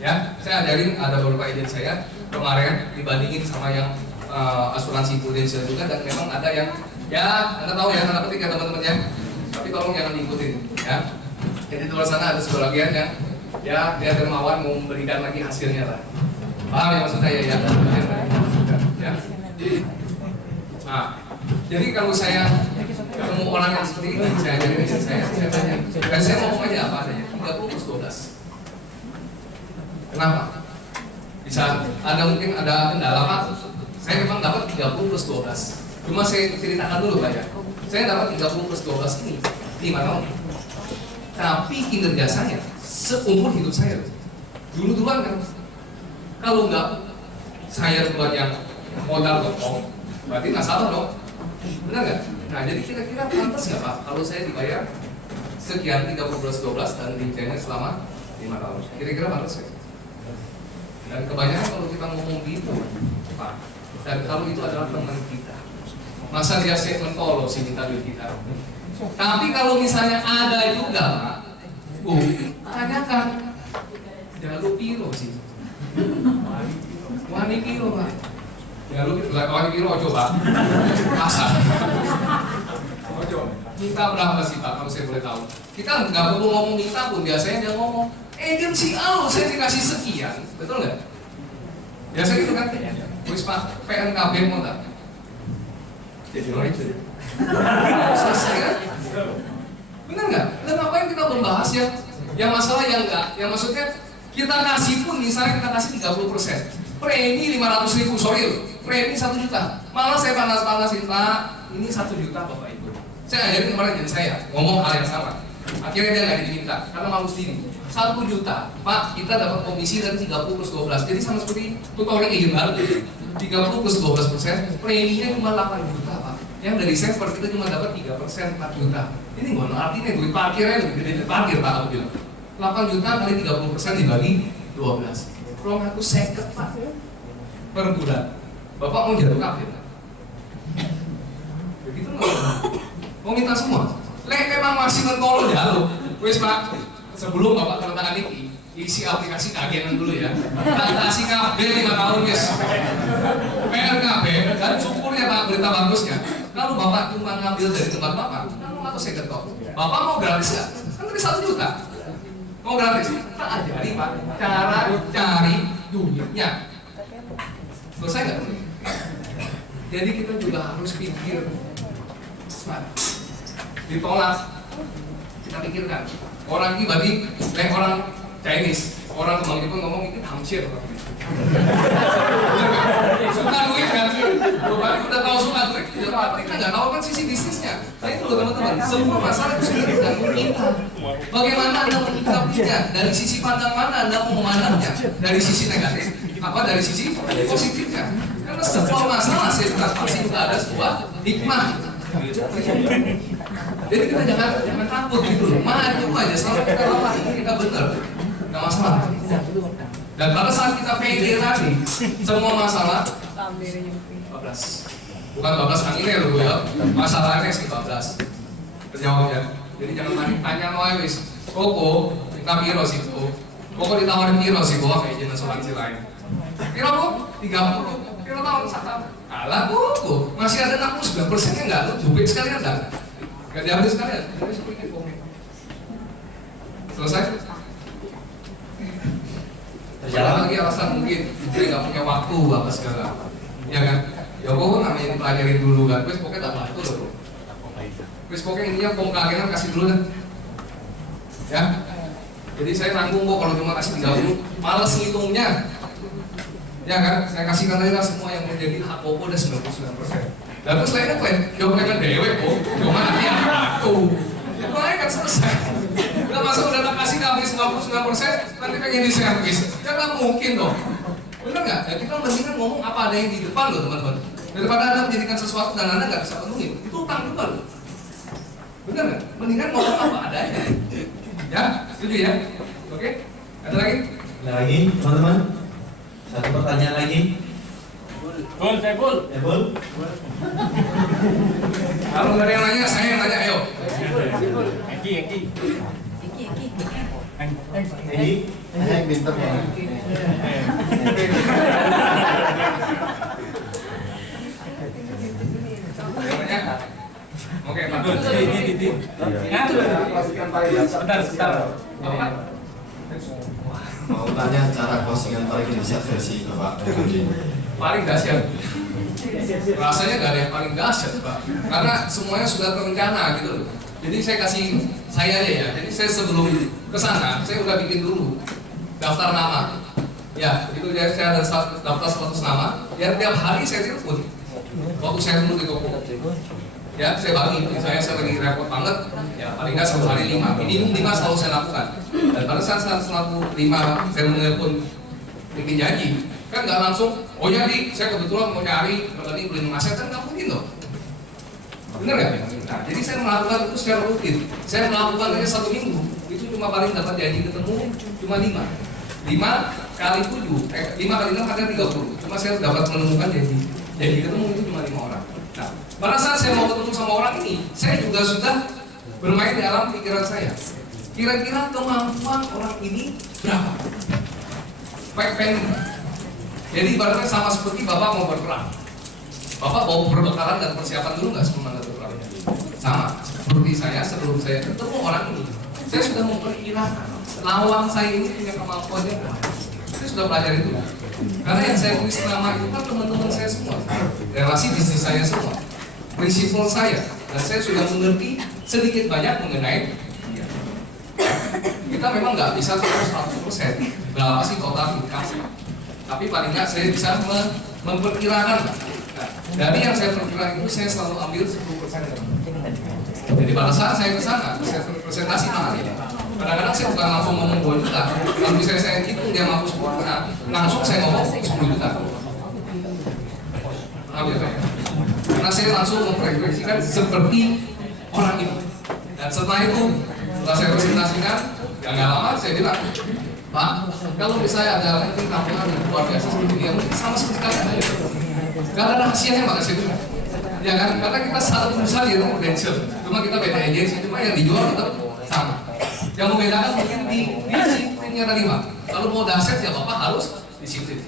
Ya, saya ajarin ada beberapa agent saya kemarin dibandingin sama yang asuransi Prudential juga, dan memang ada yang ya Anda tahu ya, tanda petik ya teman-teman ya. Tapi tolong jangan diikutin ya. Jadi di luar sana ada sebagian yang ya dia dermawan mau memberikan lagi hasilnya lah. Paham ya maksud saya ya? Ya. Nah, jadi kalau saya ketemu orang yang seperti ini, saya ajarin agent saya tanya, dan saya ngomong aja apa adanya, 30+12. Kenapa? Bisa ada mungkin ada kendala Pak. Saya memang dapat 30+12. Cuma saya ceritakan dulu Pak ya. Saya dapat 30+12 ini 5 tahun. Tapi kinerja saya seumur hidup saya. Dulu-duluan kan. Kalau enggak saya buat yang modal kok, berarti nggak salah dong. Benar nggak? Nah jadi kira-kira pantas nggak Pak kalau saya dibayar sekian 30+12 dan dibayarnya selama 5 tahun? Kira-kira pantas nggak? Dan kebanyakan kalau kita ngomong gitu, Pak, dan kalau itu adalah teman kita, masa dia statement tolong sih minta duit kita. Tapi kalau misalnya ada juga, Pak, Bu, tanyakan, jalur piro sih? Wani piro Pak? Jalur wani piro coba, asal. Ojo, minta berapa sih Pak kalau saya boleh tahu? Kita nggak perlu ngomong minta pun, biasanya dia ngomong, agensi A saya dikasih sekian, betul nggak? Biasa gitu kan? Wis Pak, PNKB mau tak? Jadi orang itu. Selesai kan? Bener nggak? Dan ngapain kita membahas yang masalah yang enggak? Yang maksudnya kita kasih pun misalnya kita kasih 30%, premi 500.000, sorry, premi 1 juta. Malah saya panas-panasin Pak, ini 1 juta Bapak Ibu. Saya ajarin kemarin jadi saya ngomong hal yang sama. Akhirnya dia nggak diminta karena malu sendiri. 1 juta, Pak, kita dapat komisi dari 30+12. Jadi sama seperti tutorial agent baru. 30+12%, preminya cuma 8 juta, Pak. Yang dari server kita cuma dapat 3%, 4 juta. Ini gimana artinya duit parkirnya lebih gede dari parkir, Pak, aku bilang. 8 juta kali 30% dibagi 12. Kalau aku seket, Pak, per bulan. Bapak mau jatuh kafir, Pak? Begitu nggak? Mau minta semua? Memang masih mentolo jalur. Wes Pak, sebelum Bapak tanda tangan ini, isi aplikasi kagetan dulu ya. Transaksi KB 5 tahun guys. PRKB dan syukurnya Pak, berita bagusnya. Kalau Bapak cuma ngambil dari tempat Bapak, kalau atau saya ketok, Bapak mau gratis ya? Kan tadi 1 juta. Mau gratis? Kita ajari Pak cara cari duitnya. Selesai nggak? Jadi kita juga harus pikir smart. Ditolak, kita pikirkan orang ini berarti orang Chinese. Orang kembang Jepang ngomong ini hamsir. Suka duit kan? Balik udah tahu suka duit, tapi kita nggak tahu kan sisi bisnisnya. Nah itu loh teman-teman, semua masalah itu sudah tergantung kita. Bagaimana Anda menyikapinya? Dari sisi pandang mana Anda mau memandangnya? Dari sisi negatif, apa dari sisi positifnya? Karena sebuah masalah saya bilang pasti juga ada sebuah hikmah. Jadi kita jangan takut gitu loh. Maju aja, selama kita lawan kita benar, nggak masalah. Dan pada saat kita pede tadi, semua masalah 12. Bukan 12 anginnya loh ya, masalahnya sih 12. Terjawab ya. Jadi jangan panik tanya mau wis. Koko, kita piro sih kok. Koko ditawarin piro sih kok kayak jenis asuransi lain. Piro kok 30. Piro tahun satu. Alah kok masih ada 69%-nya enggak lu duit sekalian enggak? Enggak diambil sekalian. Jadi seperti itu. Selesai? Jalan lagi alasan mungkin jadi nggak punya waktu apa segala, ya kan? Ya kok namanya pelajarin dulu kan, wes pokoknya tak bantu loh. Wes pokoknya intinya pengkagenan kasih dulu kan, ya. Jadi saya nanggung kok kalau cuma kasih 30, males ngitungnya, ya kan? Saya kasihkan aja semua yang menjadi hak pokok udah 99%. Dan terus lainnya kan, jawabnya kan dewe kok, cuma nanti yang bantu. Ya mulai kan selesai. Udah masa udah tak kasih habis 99%, nanti pengen di servis. Ya nggak mungkin dong. Bener nggak? Ya kita mendingan ngomong apa ada yang di depan loh teman-teman. Daripada Anda menjadikan sesuatu dan Anda nggak bisa penuhin, itu utang juga loh. Bener nggak? Mendingan ngomong apa adanya. Ya, setuju ya? Oke? Ada lagi? Ada lagi teman-teman? Satu pertanyaan lagi. Bul, saya bul. Ya Bul? Kalau nggak ada yang nanya, saya yang nanya. Ayo. Eki. Ini? Yang pinter ya. Namanya? Oke, Pak. Sebentar. Apa? Mau tanya cara closingan paling dahsyat versi Bapak Budi. Paling dahsyat. Rasanya nggak ada yang paling dahsyat, Pak. Karena semuanya sudah terencana gitu loh. Jadi saya kasih saya aja ya. Jadi saya sebelum ke sana, saya udah bikin dulu daftar nama. Ya, itu dia saya ada daftar 100 nama. Ya tiap hari saya telepon. Waktu saya dulu di toko. Ya, saya bagi. Misalnya saya lagi repot banget. Ya, paling nggak 1 hari 5. Minimum 5 selalu saya lakukan. Dan pada saat selalu 5 saya menelpon bikin janji. Kan nggak langsung. Oh ya, saya kebetulan mau nyari rekening beli emasnya kan nggak mungkin dong. Bener nggak? Nah, jadi saya melakukan itu secara rutin. Saya melakukan aja 1 minggu. Itu cuma paling dapat janji ketemu cuma 5. 5 kali 7, 5 kali 6 ada 30. Cuma saya dapat menemukan janji ketemu itu cuma 5 orang. Nah, pada saat saya mau ketemu sama orang ini, saya juga sudah bermain di alam pikiran saya. Kira-kira kemampuan orang ini berapa? Baik pengen. Jadi ibaratnya sama seperti Bapak mau berperang. Bapak mau berbekalan dan persiapan dulu nggak sebelum Anda berperang? Sama seperti saya sebelum saya ketemu orang ini, saya sudah memperkirakan lawan saya ini punya kemampuannya. Saya sudah belajar itu. Karena yang saya tulis nama itu kan teman-teman saya semua, relasi bisnis saya semua, prinsipal saya, dan saya sudah mengerti sedikit banyak mengenai dia. Kita memang nggak bisa 100% berapa sih total income, tapi paling nggak saya bisa memperkirakan. Nah, dari yang saya perkirakan itu saya selalu ambil 10%. Jadi pada saat saya ke sana, saya presentasi mahal ini. Kadang-kadang saya bukan langsung ngomong 2 juta. Kalau misalnya saya hitung dia mampu 10 juta, langsung saya ngomong 10 juta. Ambil ya? Karena saya langsung memproyeksikan seperti orang ini. Dan setelah itu, setelah saya presentasikan, ya nggak lama saya bilang, Pak, kalau misalnya ada mungkin tampilan yang luar biasa seperti dia, mungkin sama seperti kalian aja. Gak ada rahasianya Pak, saya bilang. Ya kan, karena kita satu perusahaan di Prudential, cuma kita beda agensi, cuma yang dijual tetap sama. Yang membedakan mungkin di disiplinnya tadi Pak. Kalau mau dahsyat ya Bapak harus disiplin.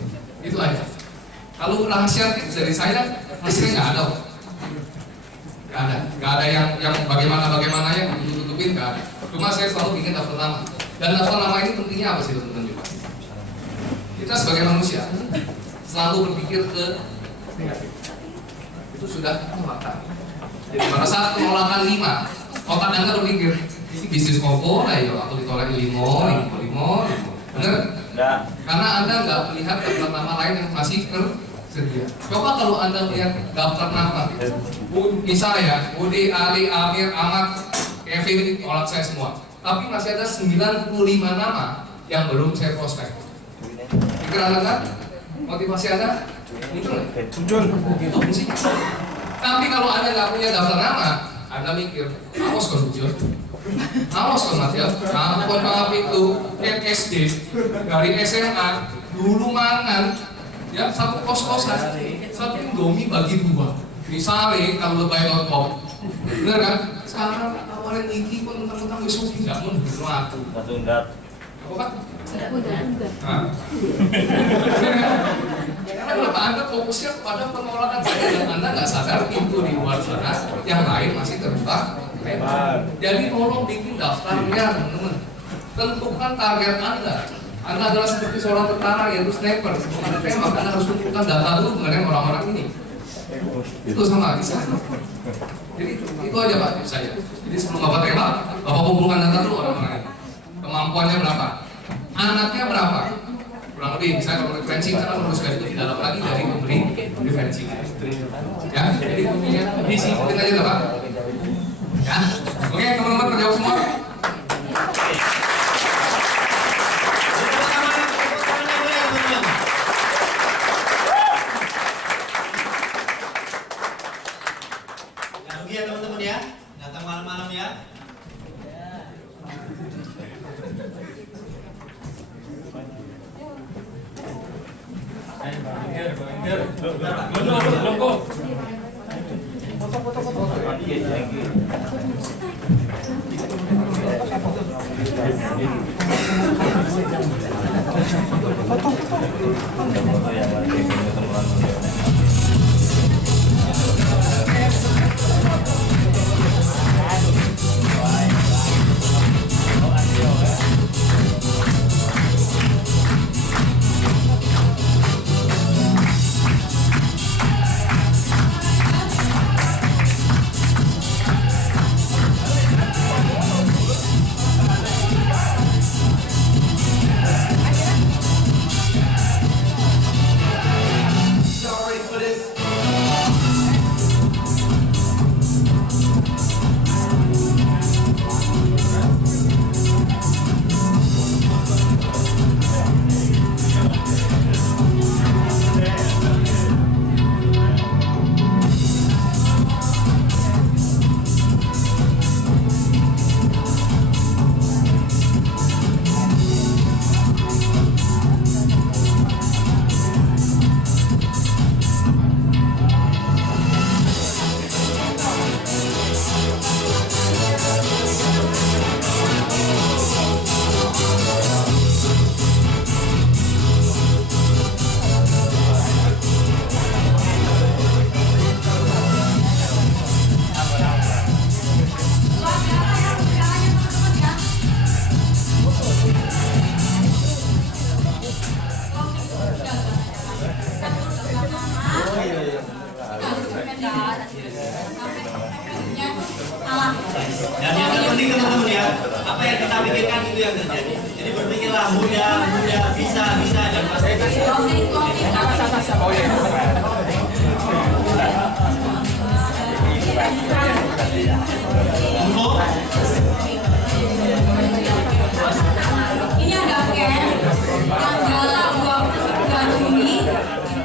Itu aja. Kalau rahasia tips dari saya, hasilnya nggak ada. Nggak ada yang bagaimana yang ditutupin nggak ada. Cuma saya selalu bikin daftar nama. Dan daftar nama ini pentingnya apa sih teman-teman juga? Kita sebagai manusia selalu berpikir ke negatif. Itu sudah fakta. Jadi pada saat penolakan 5, otak Anda berpikir ini bisnis koko lah ya, aku ditolak limo. Bener? Enggak. Karena Anda nggak melihat daftar nama lain yang masih tersedia. Coba kalau Anda melihat daftar nama, misalnya ya, Budi, Ali, Amir, Ahmad, Kevin, tolak saya semua. Tapi masih ada 95 nama yang belum saya prospek. Pikir Anda kan? Motivasi Anda? Muncul nggak? Muncul. Tapi kalau Anda nggak punya daftar nama, Anda mikir, awas kau jujur. Awas kau Mas ya, maaf itu SD dari SMA dulu mangan ya satu kos-kosan satu Indomie bagi 2. Misalnya kalau lebay.com, bener kan? Sekarang awalnya Niki pun mentang-mentang wis suki nggak mau begitu aku. Satu enggak. Apa Pak? Nah. Karena kenapa Anda fokusnya pada penolakan saya dan Anda nggak sadar pintu di luar sana yang lain masih terbuka. Jadi tolong bikin daftarnya teman-teman. Tentukan target Anda. Anda adalah seperti seorang tentara yaitu sniper. Sebelum Anda tembak, Anda harus kumpulkan data dulu mengenai orang-orang ini. Itu sama di sana. Jadi itu aja Pak tips saya. Jadi sebelum Bapak tembak, Bapak kumpulkan data dulu orang-orang ini. Kemampuannya berapa? Anaknya berapa? Kurang lebih, misalnya kalau referensi kita harus ganti di dalam lagi dari pemberi referensi. Ya, jadi kuncinya disiplin aja Pak. Ya, oke teman-teman terjawab semua. Jangan rugi ya teman-teman ya, datang malam-malam ya. Dan yang terpenting teman-teman ya, apa yang kita pikirkan itu yang terjadi. Jadi berpikirlah mudah, bisa dan pasti. Ini ada camp tanggal 23 Juni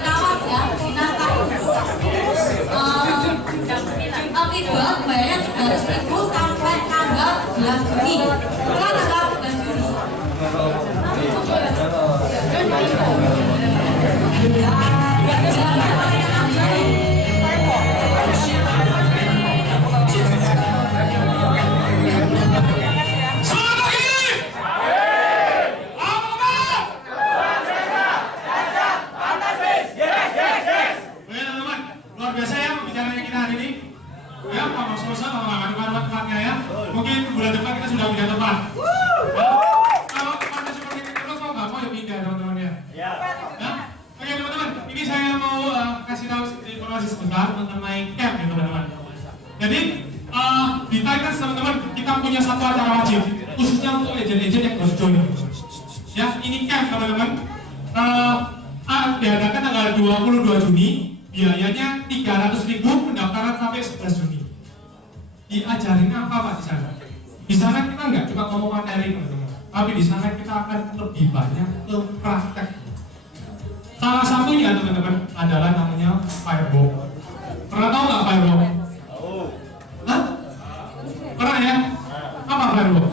Rawat ya, Dinastar akibat bayarnya 300.000 sampai tanggal 11 Juni. Setelah tanggal 11 Juni. Luar biasa ya pembicaraan kita hari ini. Ya, Pak Mas Kosa, tempatnya ya. Mungkin bulan depan kita sudah punya tempat. Kalau tempatnya seperti ini terus mau nggak mau ya pindah teman-teman ya. Ya. Oke teman-teman, ini saya mau kasih tahu informasi sebentar mengenai camp ya teman-teman. Jadi di Titans teman-teman kita kita punya satu acara wajib khususnya untuk agent-agent yang baru join. Ya, ini camp teman-teman. Diadakan tanggal 22 Juni, biayanya 300.000, pendaftaran sampai 11 Juni. Diajarin apa Pak di sana? Di sana kita nggak cuma ngomong materi teman-teman, tapi di sana kita akan lebih banyak ke praktek. Salah satunya teman-teman adalah namanya firewall. Pernah tahu nggak firewall? Hah? Pernah ya? Apa firewall?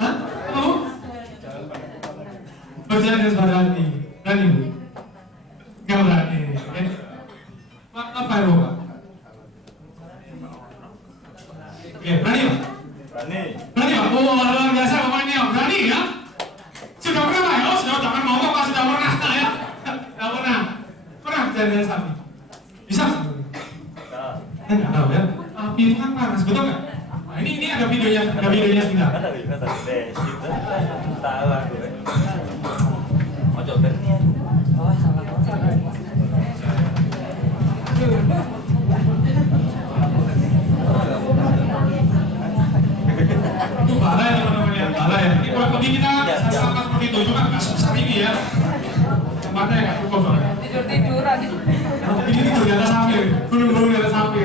Hah? Tahu? Berjalan dengan suara hati. Berani Bu? Gak berani. Apa firewall Pak? Oke, berani Pak? Berani Pak? Oh, luar biasa pokoknya. Berani ya? Sudah pernah Pak? Oh, sudah jangan ngomong Pak, sudah pernah ya? Sudah pernah? Pernah berjalan dengan sapi? Bisa? Enggak tahu ya? Api itu kan panas, betul nggak? Nah, ini ada videonya sebentar. Itu balai teman-teman ya, balai ya. Ini kurang lebih kita sama seperti itu, cuma nggak sebesar ini ya. Tempatnya nggak cukup soalnya. Tidur-tiduran. Ini tidur di atas sapi, gulung-gulung di atas sapi.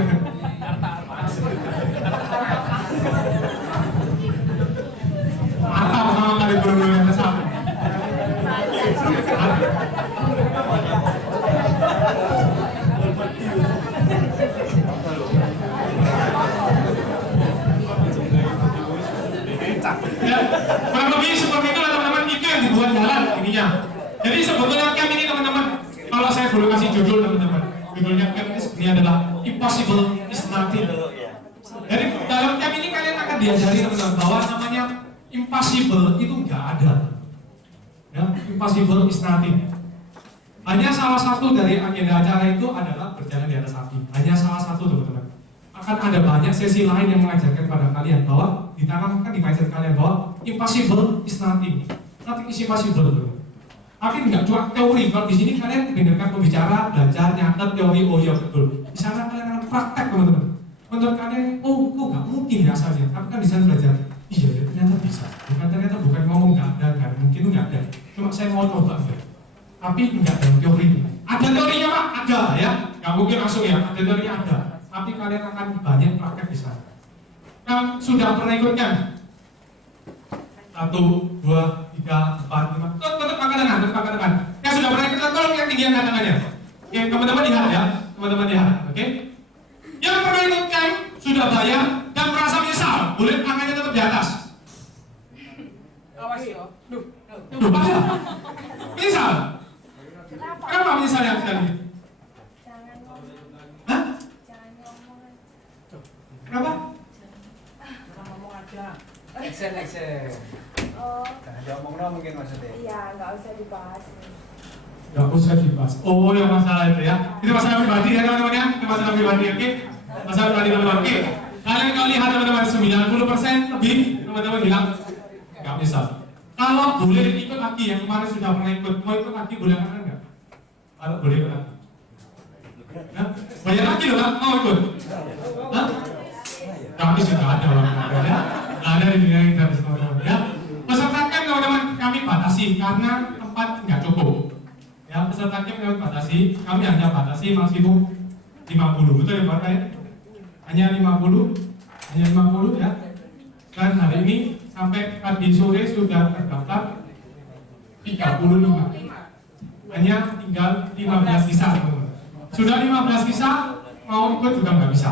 Apa pertama kali gulung-gulung di atas sapi? Ya, kurang lebih seperti itu teman-teman, itu yang dibuat jalan ininya. Jadi sebetulnya camp ini teman-teman, kalau saya boleh kasih judul teman-teman, judulnya camp ini sebenarnya adalah Impossible is Nothing. Jadi dalam camp ini kalian akan diajari teman-teman bahwa namanya impossible itu nggak ada. Ya, impossible is nothing. Hanya salah satu dari agenda acara itu adalah berjalan di atas api. Hanya salah satu teman-teman. Akan ada banyak sesi lain yang mengajarkan pada kalian bahwa ditanamkan di mindset kalian bahwa impossible is nothing. Nothing is impossible. Tapi nggak cuma teori. Kalau di sini kalian mendengarkan pembicara, belajar, nyatet teori, oh iya betul. Di sana kalian akan praktek teman-teman. Menurut kalian, oh kok nggak mungkin ya asalnya. Tapi kan di sana belajar, iya ya ternyata bisa. Ternyata bukan ngomong nggak ada, kan mungkin nggak ada. Cuma saya mau coba enggak. Tapi nggak ada teori. Ada teorinya Pak, ada ya. Nggak mungkin langsung ya. Ada teorinya ada. Tapi kalian akan banyak praktek di sana. Yang sudah pernah ikut kan? 1, 2, 3, 4, 5. Tetap angkat tangan. Yang sudah pernah ikut, tolong yang tinggi angkat tangannya. Oke, teman-teman lihat ya. Teman-teman lihat, oke? Yang pernah ikut camp, sudah bayar, dan merasa menyesal, boleh tangannya tetap di atas. Awas yo. Duh. Menyesal? Kenapa menyesal yang tadi? Hah? Kenapa? Ngomong aja. Excel. Oh, Jangan diomong mungkin maksudnya. iya, nggak usah dibahas. Gak usah dibahas. Oh, yang masalah itu ya. Itu masalah pribadi ya teman-teman ya. Itu masalah pribadi, oke? Masalah pribadi teman-teman, oke? Kalian kalau lihat teman-teman 90% lebih teman-teman bilang gak bisa. Kalau boleh ikut lagi yang kemarin sudah pernah ikut, mau ikut lagi boleh kan enggak? Kalau boleh ikut lagi. Nah, bayar lagi loh kan? Mau ikut? Hah? Tapi sudah ada orang ya. Ada di dunia kita teman-teman ya. Peserta camp teman-teman kami batasi karena tempat nggak cukup. Ya, peserta camp kami batasi, kami hanya batasi maksimum 50, betul ya Pak ya? Hanya 50 ya. Dan hari ini sampai tadi sore sudah terdaftar 35. Hanya tinggal 15 visa teman-teman. Sudah 15 visa, mau ikut juga nggak bisa.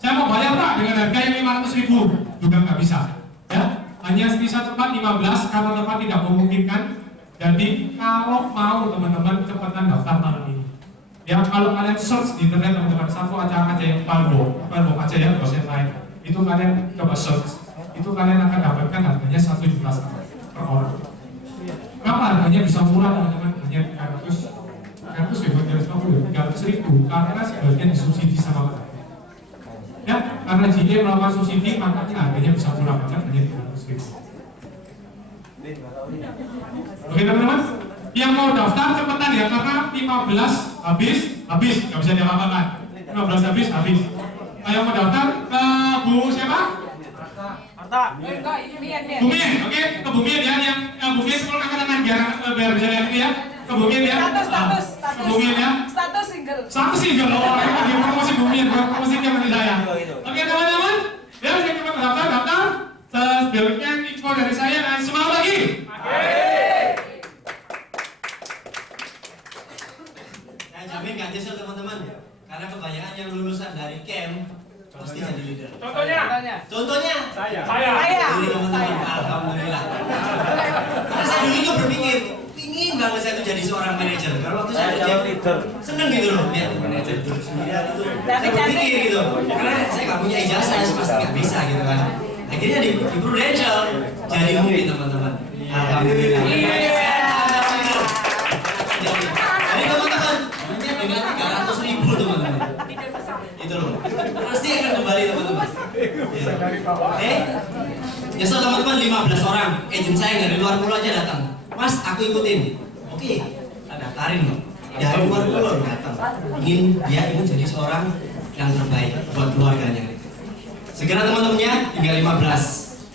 Saya mau bayar Pak dengan harga yang 500.000 juga nggak bisa. Ya, hanya visa tempat 15 karena tempat tidak memungkinkan. Jadi kalau mau teman-teman cepatan daftar malam ini. Ya kalau kalian search di internet teman-teman satu acara aja yang Palbo aja ya, bos yang lain. Itu kalian coba search. Itu kalian akan dapatkan harganya 1 juta per orang. Kenapa harganya bisa murah teman-teman? Hanya 300.000 karena sebagian disubsidi sama kita. Ya, karena JE melakukan subsidi makanya harganya bisa murah banget hanya 300.000. Oke teman-teman, yang mau daftar cepetan ya karena 15 habis, nggak bisa diapa-apakan. 15 habis. Yang mau daftar ke Bu siapa? Bumian, oke? Ke Bumian ya, yang Bumian sepuluh angkat tangan biar bisa lihat ini ya. Ke Bumian ya. Ke Bumian ya. Status single. Satu single, oh ini lagi promosi Bumian, promosi dia menit saya. Oke teman-teman, ya saya coba daftar. Sebaliknya info dari saya dan semangat lagi. Saya jamin gak nyesel teman-teman, karena kebanyakan yang lulusan dari camp pasti jadi leader. Contohnya Saya. Ini teman-teman, alhamdulillah. Karena saya dulu itu berpikir, pingin banget saya tuh jadi seorang manajer. Karena waktu saya kerja seneng gitu loh, lihat manajer itu sendirian itu. Saya berpikir gitu, karena saya nggak punya ijazah, saya pasti nggak bisa gitu kan. Akhirnya di Prudential jadi mungkin teman-teman. Alhamdulillah. Jadi teman-teman, punya dengan 300.000 teman-teman. Itu loh, pasti akan kembali teman-teman. Oke, nyesel teman-teman 15 orang, agent saya dari luar pulau aja datang. Mas, aku ikutin. Oke, daftarin loh. Dari luar pulau datang. Dia ingin jadi seorang yang terbaik buat keluarganya. Segera teman-temannya tinggal 15.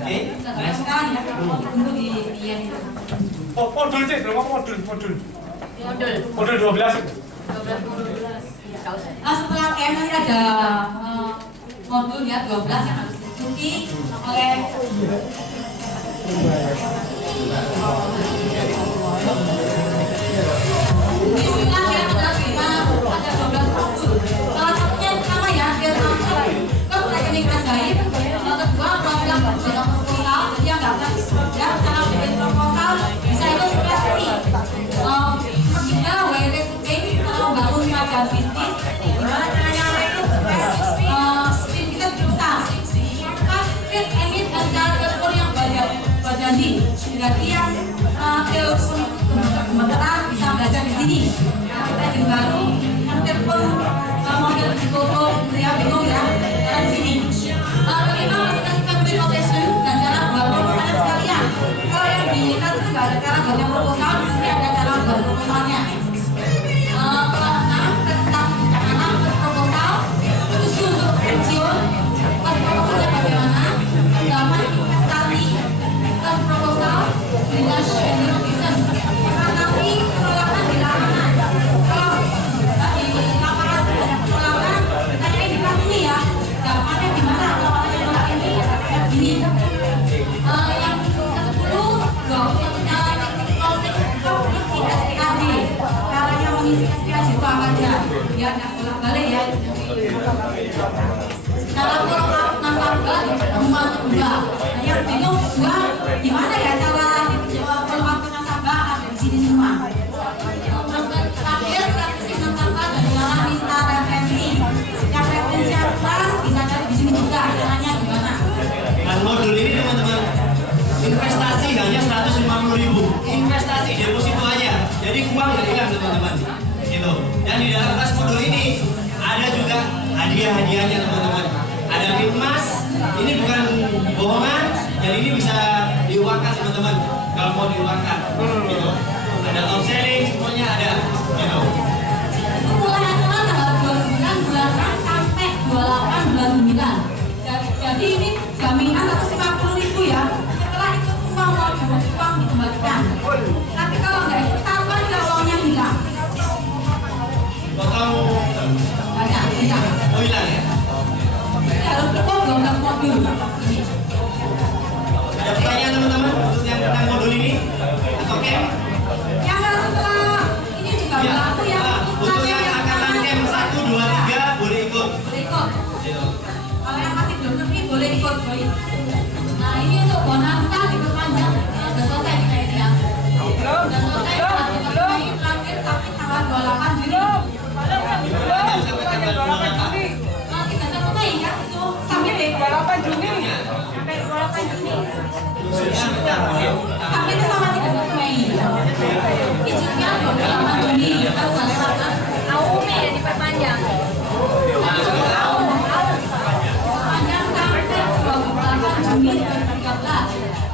Oke, next. Tunggu di Ian itu. Modul sih, modul. Modul 12. Setelah camp nanti ada modul ya 12 yang harus diikuti oleh di setelah camp ada 12 modul. Salah satunya yang pertama ya, dia langsung ke rekening ajaib. Kedua program berjalan proposal, jadi yang nggak ya cara bikin proposal bisa itu seperti ketiga WTP kalau bangun macam bisnis gimana caranya itu sprint kita bisa kan fit emit dan cara telepon yang berjanji berarti yang telepon gemeteran bisa belajar di sini kita jadi baru telepon mobil ditutup ya bingung ya cara di sini bagaimana masih family rotation dan cara buat proposalnya sekalian kalau yang di kan itu nggak ada cara buatnya proposal di sini ada cara buat proposalnya. Ya, boleh ya. Cara follow nasabah rumah kedua. Yang bingung gua gimana ya cara follow up nasabah ada di sini semua. Terus terakhir servis nasabah dan cara minta referensi. Yang referensi apa bisa cari di sini juga. Caranya gimana? Dan modul ini teman-teman, investasi hanya 150.000. Investasi deposito aja. Jadi uang nggak hilang teman-teman. Gitu. Dan di dalam kelas modul ini ada juga hadiah-hadiahnya teman-teman. Ada pin emas, ini bukan bohongan, dan ini bisa diuangkan teman-teman kalau mau diuangkan. Gitu. Ada top selling, semuanya ada. Gitu. Itu mulai aturan tanggal 29 bulan 6 sampai 28 bulan 9. Jadi ini jaminan 150.000 ya. Setelah ikut uang modul, uang dikembalikan. Tapi kalau nggak ikut tanpa juga uangnya hilang. Total Banyak, hilang. oh hilang ya? Ini harus ikut 12 modul. Ada pertanyaan teman-teman untuk yang tentang modul ini? Atau camp? Yang setelah ini juga Ya. berlaku ya. Untuk yang angkatan camp 1, 2, 3 boleh ikut. Boleh ikut. Gitu. Kalau yang masih belum ngerti boleh ikut. Nah ini untuk bonansa diperpanjang. Sudah selesai kita ini ya. Sudah selesai. Terakhir sampai tanggal 28 Juni. Kita selesai ya itu sampai 28 Juni. Sampai 28 Juni. Sampai itu sama 31 Mei. Izinnya 28 Juni. Kita sudah lewat kan? Aume ya diperpanjang. Panjang sampai 28 Juni 2013.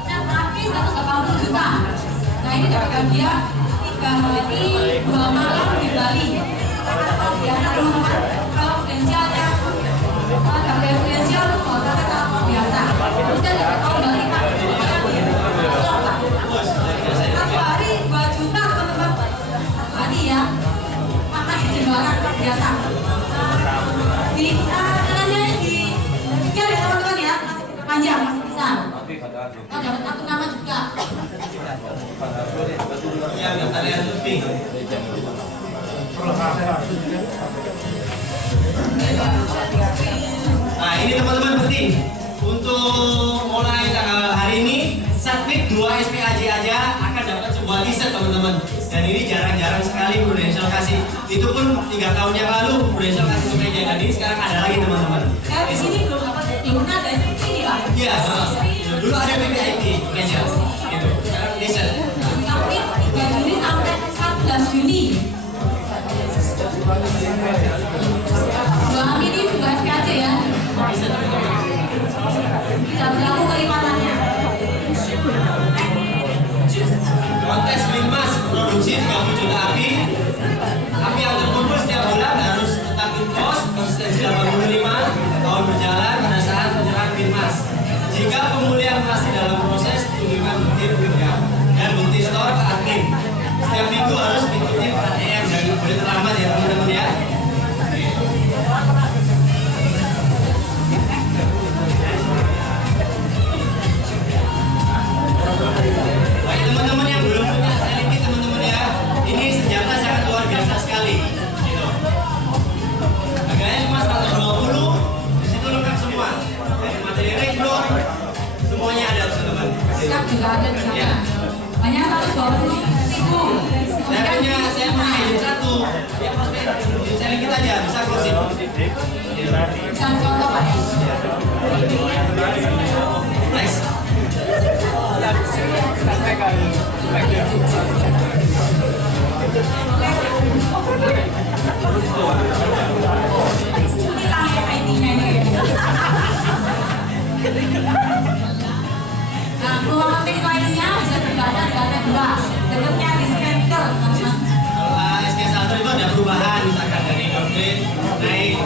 Dan habis 180 juta. Nah ini dapat hadiah 3 hari 2 malam di Bali. Kalau biasa teman-teman, kalau potensialnya ada potensial, kalau sangat biasa. panjang masih bisa. Oh, dapat satu nama juga. Yang kita lihat lebih. Nah ini teman-teman penting untuk mulai hari ini submit 2 SPAJ aja akan dapat sebuah t-shirt teman-teman. Dan ini jarang-jarang sekali Prudential kasih. Itu pun 3 tahun yang lalu Prudential kasih kemeja dan ini sekarang ada lagi teman-teman. Di sini belum ada ini Pak. Iya, dulu ada PPIP kemeja gitu. Sekarang t-shirt. Tapi 3 Juni sampai 14 Juni. Dua ini 2 SPAJ ya. Tidak berlaku kelipatannya. Kontes Binmas produksi 30 juta api yang terkumpul setiap bulan harus tetap in-cost, konsistensi 85 tahun berjalan pada saat penyerahan Binmas. Jika pemulihan masih dalam proses, tunjukkan bukti pekerjaan dan bukti store ke admin. Setiap minggu harus mengikuti ATM dan boleh terlambat ya teman-teman ya. Bagi teman-teman yang belum punya selfie teman-teman ya, ini senjata sangat luar biasa sekali. Gitu. Harganya cuma 120, di situ lengkap semua. Dari materi rekrut, semuanya ada teman-teman. Siap juga ada di sana. Ya. Hanya 120.000. Saya punya izin satu, ya prospek selling kita aja bisa closing. Bisa contoh Pak. Next. Ini layak ID-nya ini. Nah, peluang penting lainnya bisa dibaca di lantai 2. Bentuknya di scanner, teman-teman. Kalau SK1 itu ada perubahan, misalkan dari downgrade naik,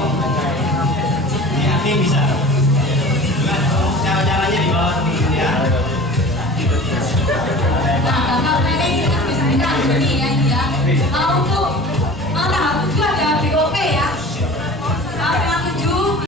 ya ini bisa. Cara-caranya di bawah teman-teman ya. Nah, bakal planning kita bisa Juni ya ini ya. Auto